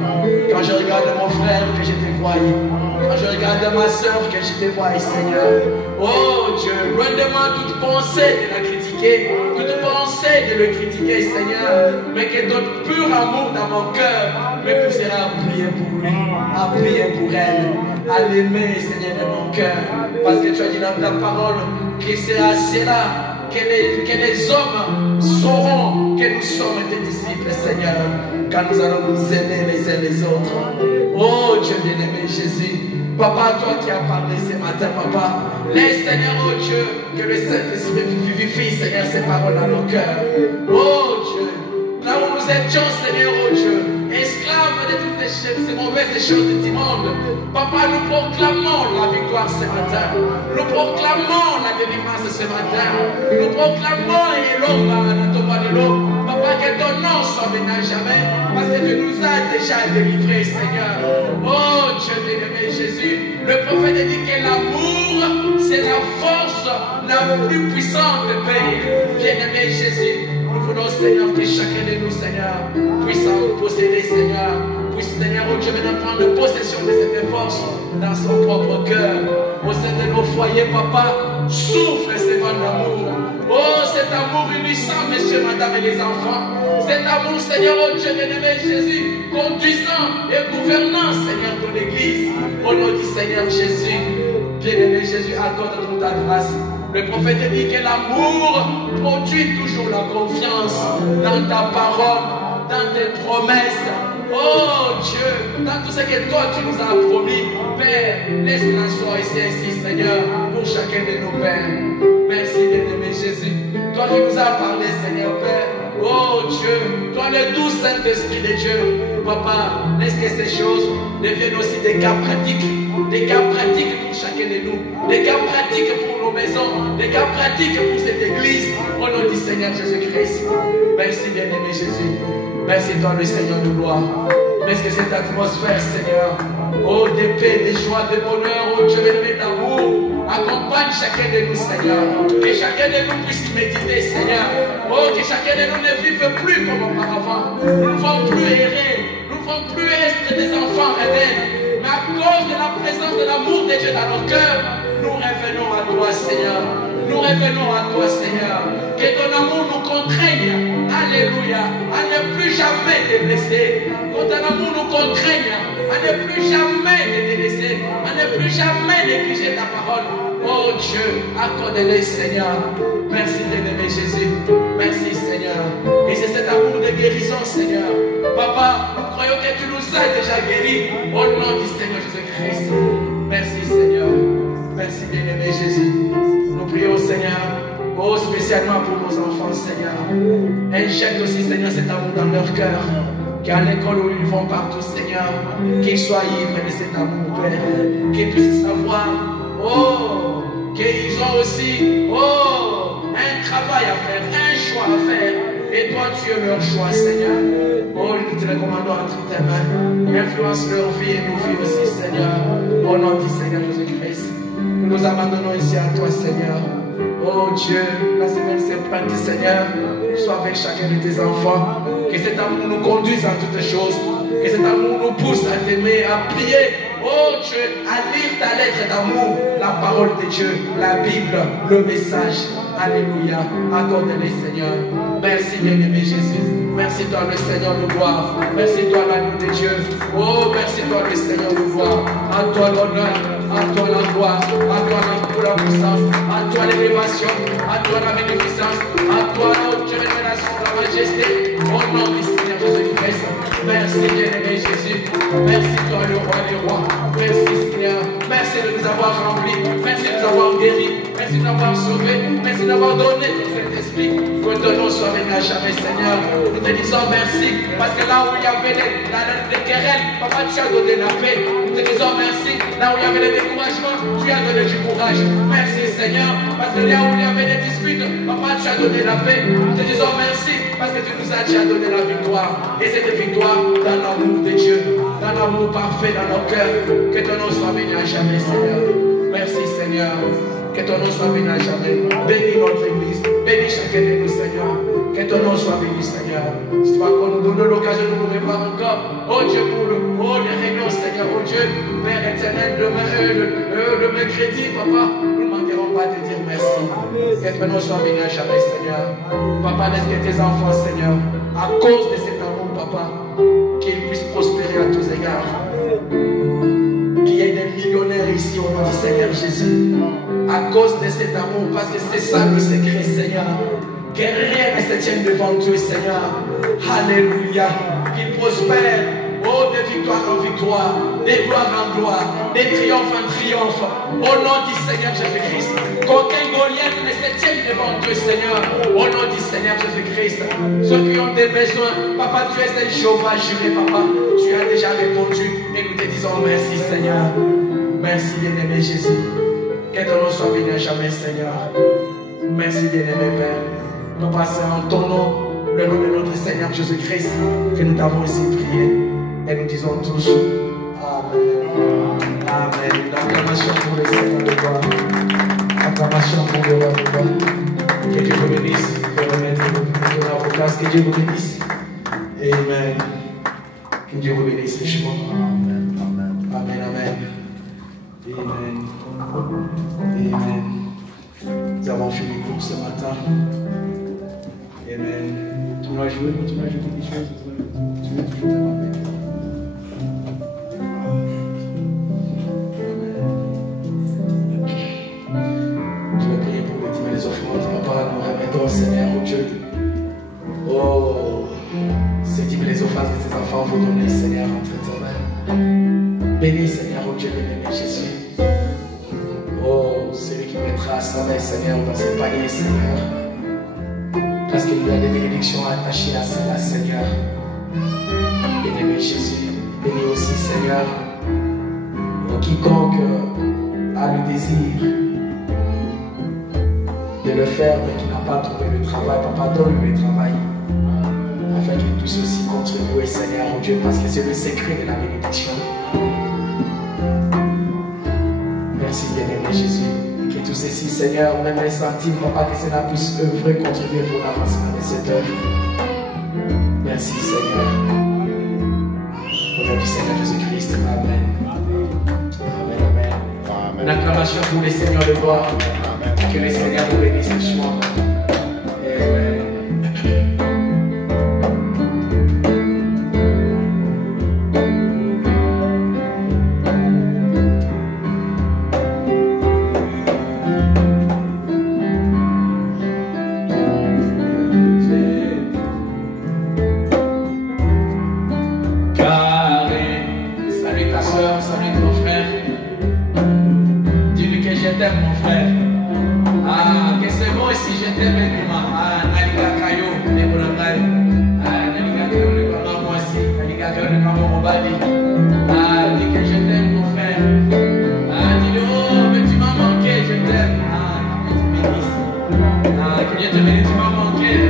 Quand je regarde mon frère, que je te voie. Quand je regarde ma soeur, que je te voie, Seigneur. Oh Dieu, loin de moi toute pensée de la critiquer, toute pensée de le critiquer, Seigneur. Mais que ton pur amour dans mon cœur me poussera à prier pour lui, à prier pour elle, à l'aimer, Seigneur, de mon cœur. Parce que tu as dit dans ta parole que c'est à cela que les hommes sauront que nous sommes tes disciples, Seigneur, quand nous allons nous aimer les uns les autres. Oh Dieu bien-aimé Jésus, Papa, toi qui as parlé ce matin, Papa, laisse, Seigneur, oh Dieu, que le Saint-Esprit vivifie, Seigneur, ces paroles dans nos cœurs. Oh Dieu, là où nous étions, Seigneur, oh Dieu, esclaves de toutes ces mauvaises choses du monde, Papa, nous proclamons la victoire ce matin. Nous proclamons la délivrance ce matin. Nous proclamons Papa, que ton nom soit béni à jamais, parce que tu nous as déjà délivrés, Seigneur. Oh Dieu bien-aimé Jésus, le prophète dit que l'amour, c'est la force la plus puissante de Père. Bien-aimé Jésus, nous voulons, Seigneur, que chacun de nous, Seigneur, puisse en posséder, Seigneur. Puisse, Seigneur, oh Dieu, maintenant prendre possession de cette force dans son propre cœur. Au sein de nos foyers, Papa, souffle ce vent d'amour. Oh, cet amour unissant, messieurs, madame et les enfants. Cet amour, Seigneur, oh Dieu, bien-aimé Jésus, conduisant et gouvernant, Seigneur, ton Église. Au nom du Seigneur Jésus, bien-aimé Jésus, accorde-nous ta grâce. Le prophète dit que l'amour produit toujours la confiance dans ta parole, dans tes promesses. Oh Dieu, dans tout ce que toi tu nous as promis, Père, laisse-nous soit ici ainsi, Seigneur, pour chacun de nos pères. Merci, bien-aimé Jésus. Toi qui nous as parlé, Seigneur, Père. Oh Dieu, toi le doux Saint-Esprit de Dieu. Papa, laisse que ces choses deviennent aussi des cas pratiques. Des cas pratiques pour chacun de nous. Des cas pratiques pour nos maisons. Des cas pratiques pour cette église. Au nom du Seigneur Jésus-Christ. Merci, bien-aimé Jésus. Merci, toi le Seigneur de gloire. Laisse que cette atmosphère, Seigneur, oh, de paix, de joie, de bonheur, oh Dieu, de d'amour, accompagne chacun de nous, Seigneur. Que chacun de nous puisse méditer, Seigneur. Oh, que chacun de nous ne vive plus comme auparavant. Nous ne vont plus errer. Nous ne vont plus être des enfants rebelles. Mais à cause de la présence de l'amour de Dieu dans nos cœurs, nous revenons à toi, Seigneur. Nous revenons à toi, Seigneur. Que ton amour nous contraigne. Alléluia. À ne plus jamais te blesser. Que ton amour nous contraigne. À ne plus jamais te délaisser. À ne plus jamais négliger ta parole. Oh Dieu, accorde-les, Seigneur. Merci, bien-aimé Jésus. Merci, Seigneur. Et c'est cet amour de guérison, Seigneur. Papa, nous croyons que tu nous as déjà guéris. Au nom du Seigneur Jésus-Christ. Merci, Seigneur. Merci, bien-aimé Jésus. Nous prions, Seigneur, oh, spécialement pour nos enfants, Seigneur. Injecte aussi, Seigneur, cet amour dans leur cœur. Qu'à l'école où ils vont partout, Seigneur, qu'ils soient ivres de cet amour, Père. Qu'ils puissent savoir, oh, qu'ils ont aussi, oh, un travail à faire, un choix à faire. Et toi, tu es leur choix, Seigneur. Oh, nous te recommandons entre tes mains. Influence leur vie et nos vies aussi, Seigneur. Au nom du Seigneur Jésus-Christ. Nous nous abandonnons ici à toi, Seigneur. Oh Dieu, la semaine sainte, Seigneur, sois avec chacun de tes enfants. Que cet amour nous conduise en toutes choses. Que cet amour nous pousse à t'aimer, à prier. Oh Dieu, à lire ta lettre d'amour, la parole de Dieu, la Bible, le message. Alléluia. Accorde-les, Seigneur. Merci, bien-aimé Jésus. Merci, toi, le Seigneur de gloire. Merci, toi, l'agneau de Dieu. Oh, merci, toi, le Seigneur de gloire. À toi l'honneur, à toi la gloire, à toi la puissance, à toi l'élévation, à toi la bénéficence, à toi la haute révélation, la majesté. Au nom du Seigneur Jésus-Christ. Merci, bien-aimé Jésus. Merci, toi, le roi des rois. Merci, Seigneur. Merci de nous avoir remplis. Merci de nous avoir guéris. Merci de nous avoir sauvés. Merci d'avoir donné ton Saint-Esprit. Que ton nom soit béni à jamais, Seigneur. Nous te disons merci. Parce que là où il y avait les querelles, papa, tu as donné la paix. Nous te disons merci. Là où il y avait les découragements, tu as donné du courage. Merci, Seigneur. Parce que là où il y avait des disputes, papa, tu as donné la paix. Nous te disons merci. Parce que tu nous as déjà donné la victoire. Et cette victoire dans l'amour de Dieu. Dans l'amour parfait dans nos cœurs. Que ton nom soit béni à jamais, Seigneur. Merci, Seigneur. Que ton nom soit béni à jamais. Bénis notre église. Bénis chacun de nous, Seigneur. Que ton nom soit béni, Seigneur. Si tu vas nous donner l'occasion de nous revoir encore. Oh Dieu, pour les réunions, Seigneur. Oh Dieu, Père éternel, demain, le mercredi, papa, nous ne manquerons pas de dire merci. Que ton nom soit béni à jamais, Seigneur. Papa, laisse que tes enfants, Seigneur, à cause de cet amour, papa, qu'ils puissent prospérer à tous égards. Qu'il y ait des millionnaires ici au nom du Seigneur Jésus. À cause de cet amour, parce que c'est ça le secret, Seigneur. Que rien ne se tienne devant toi, Seigneur. Alléluia. Qu'ils prospèrent. Oh, de victoire en victoire, de gloire en gloire, de triomphe en triomphe. Au nom du Seigneur Jésus-Christ. Qu'aucun Goliath ne se tienne devant toi, Seigneur. Au nom du Seigneur Jésus-Christ. Ceux qui ont des besoins, papa, tu es un Jéhovah juré, papa. Tu as déjà répondu et nous te disons merci, Seigneur. Merci, bien-aimé Jésus. Que ton nom soit béni à jamais, Seigneur. Merci, bien-aimé Père. Papa, c'est en ton nom, le nom de notre Seigneur Jésus-Christ, que nous t'avons aussi prié. Et nous disons tous Amen. Amen. L'acclamation pour le Seigneur de gloire. Acclamation pour le roi de gloire. Que Dieu vous bénisse. Que remettre vos places. Que Dieu vous bénisse. Amen. Que Dieu vous bénisse richement. Amen. Amen. Amen. Amen. Amen. Nous avons fini pour ce matin. Amen. Tu vas jouer, tu vas ajouter des choses. Tu vas toujours t'avoir. Seigneur, oh Dieu, oh, c'est dit les offenses de tes enfants, vous donnez, Seigneur, entre tes mains. Bénis, Seigneur, oh Dieu, bien-aimé Jésus. Oh, celui qui mettra sa main, Seigneur, dans ses paniers, Seigneur. Parce qu'il y a des bénédictions attachées à cela, Seigneur. Bien-aimé Jésus, bénis aussi, Seigneur, oh, quiconque a le désir de le faire, mais qui n'a pas trouvé le travail, papa, donne-lui le travail, afin qu'il puisse aussi contribuer, Seigneur, oh Dieu, parce que c'est le secret de la bénédiction. Merci, bien-aimé Jésus, que tout ceci, Seigneur, même les centimes, papa, que cela puisse œuvrer, contribuer pour l'avancement de cette œuvre. Merci, Seigneur. Au nom du Seigneur Jésus-Christ, Amen. Amen, Amen. Une acclamation pour les seigneurs de gloire. Que le Seigneur vous bénisse richement. Amen. Salut ta soeur, salut ton frère. Dis-lui que je t'aime, mon frère. Ah, que c'est bon si je t'aime, maman. Ah, Naliga Kayo, les Bolangai. Ah, Naliga Kayo, les Bolangai, moi aussi. Naliga Kayo, les Bolangai, Mobali. Ah, dis que je t'aime, mon frère. Ah, dis-lui, oh, mais tu m'as manqué, je t'aime. Ah, que Dieu te bénisse. Ah, que Dieu te bénisse, tu m'as manqué.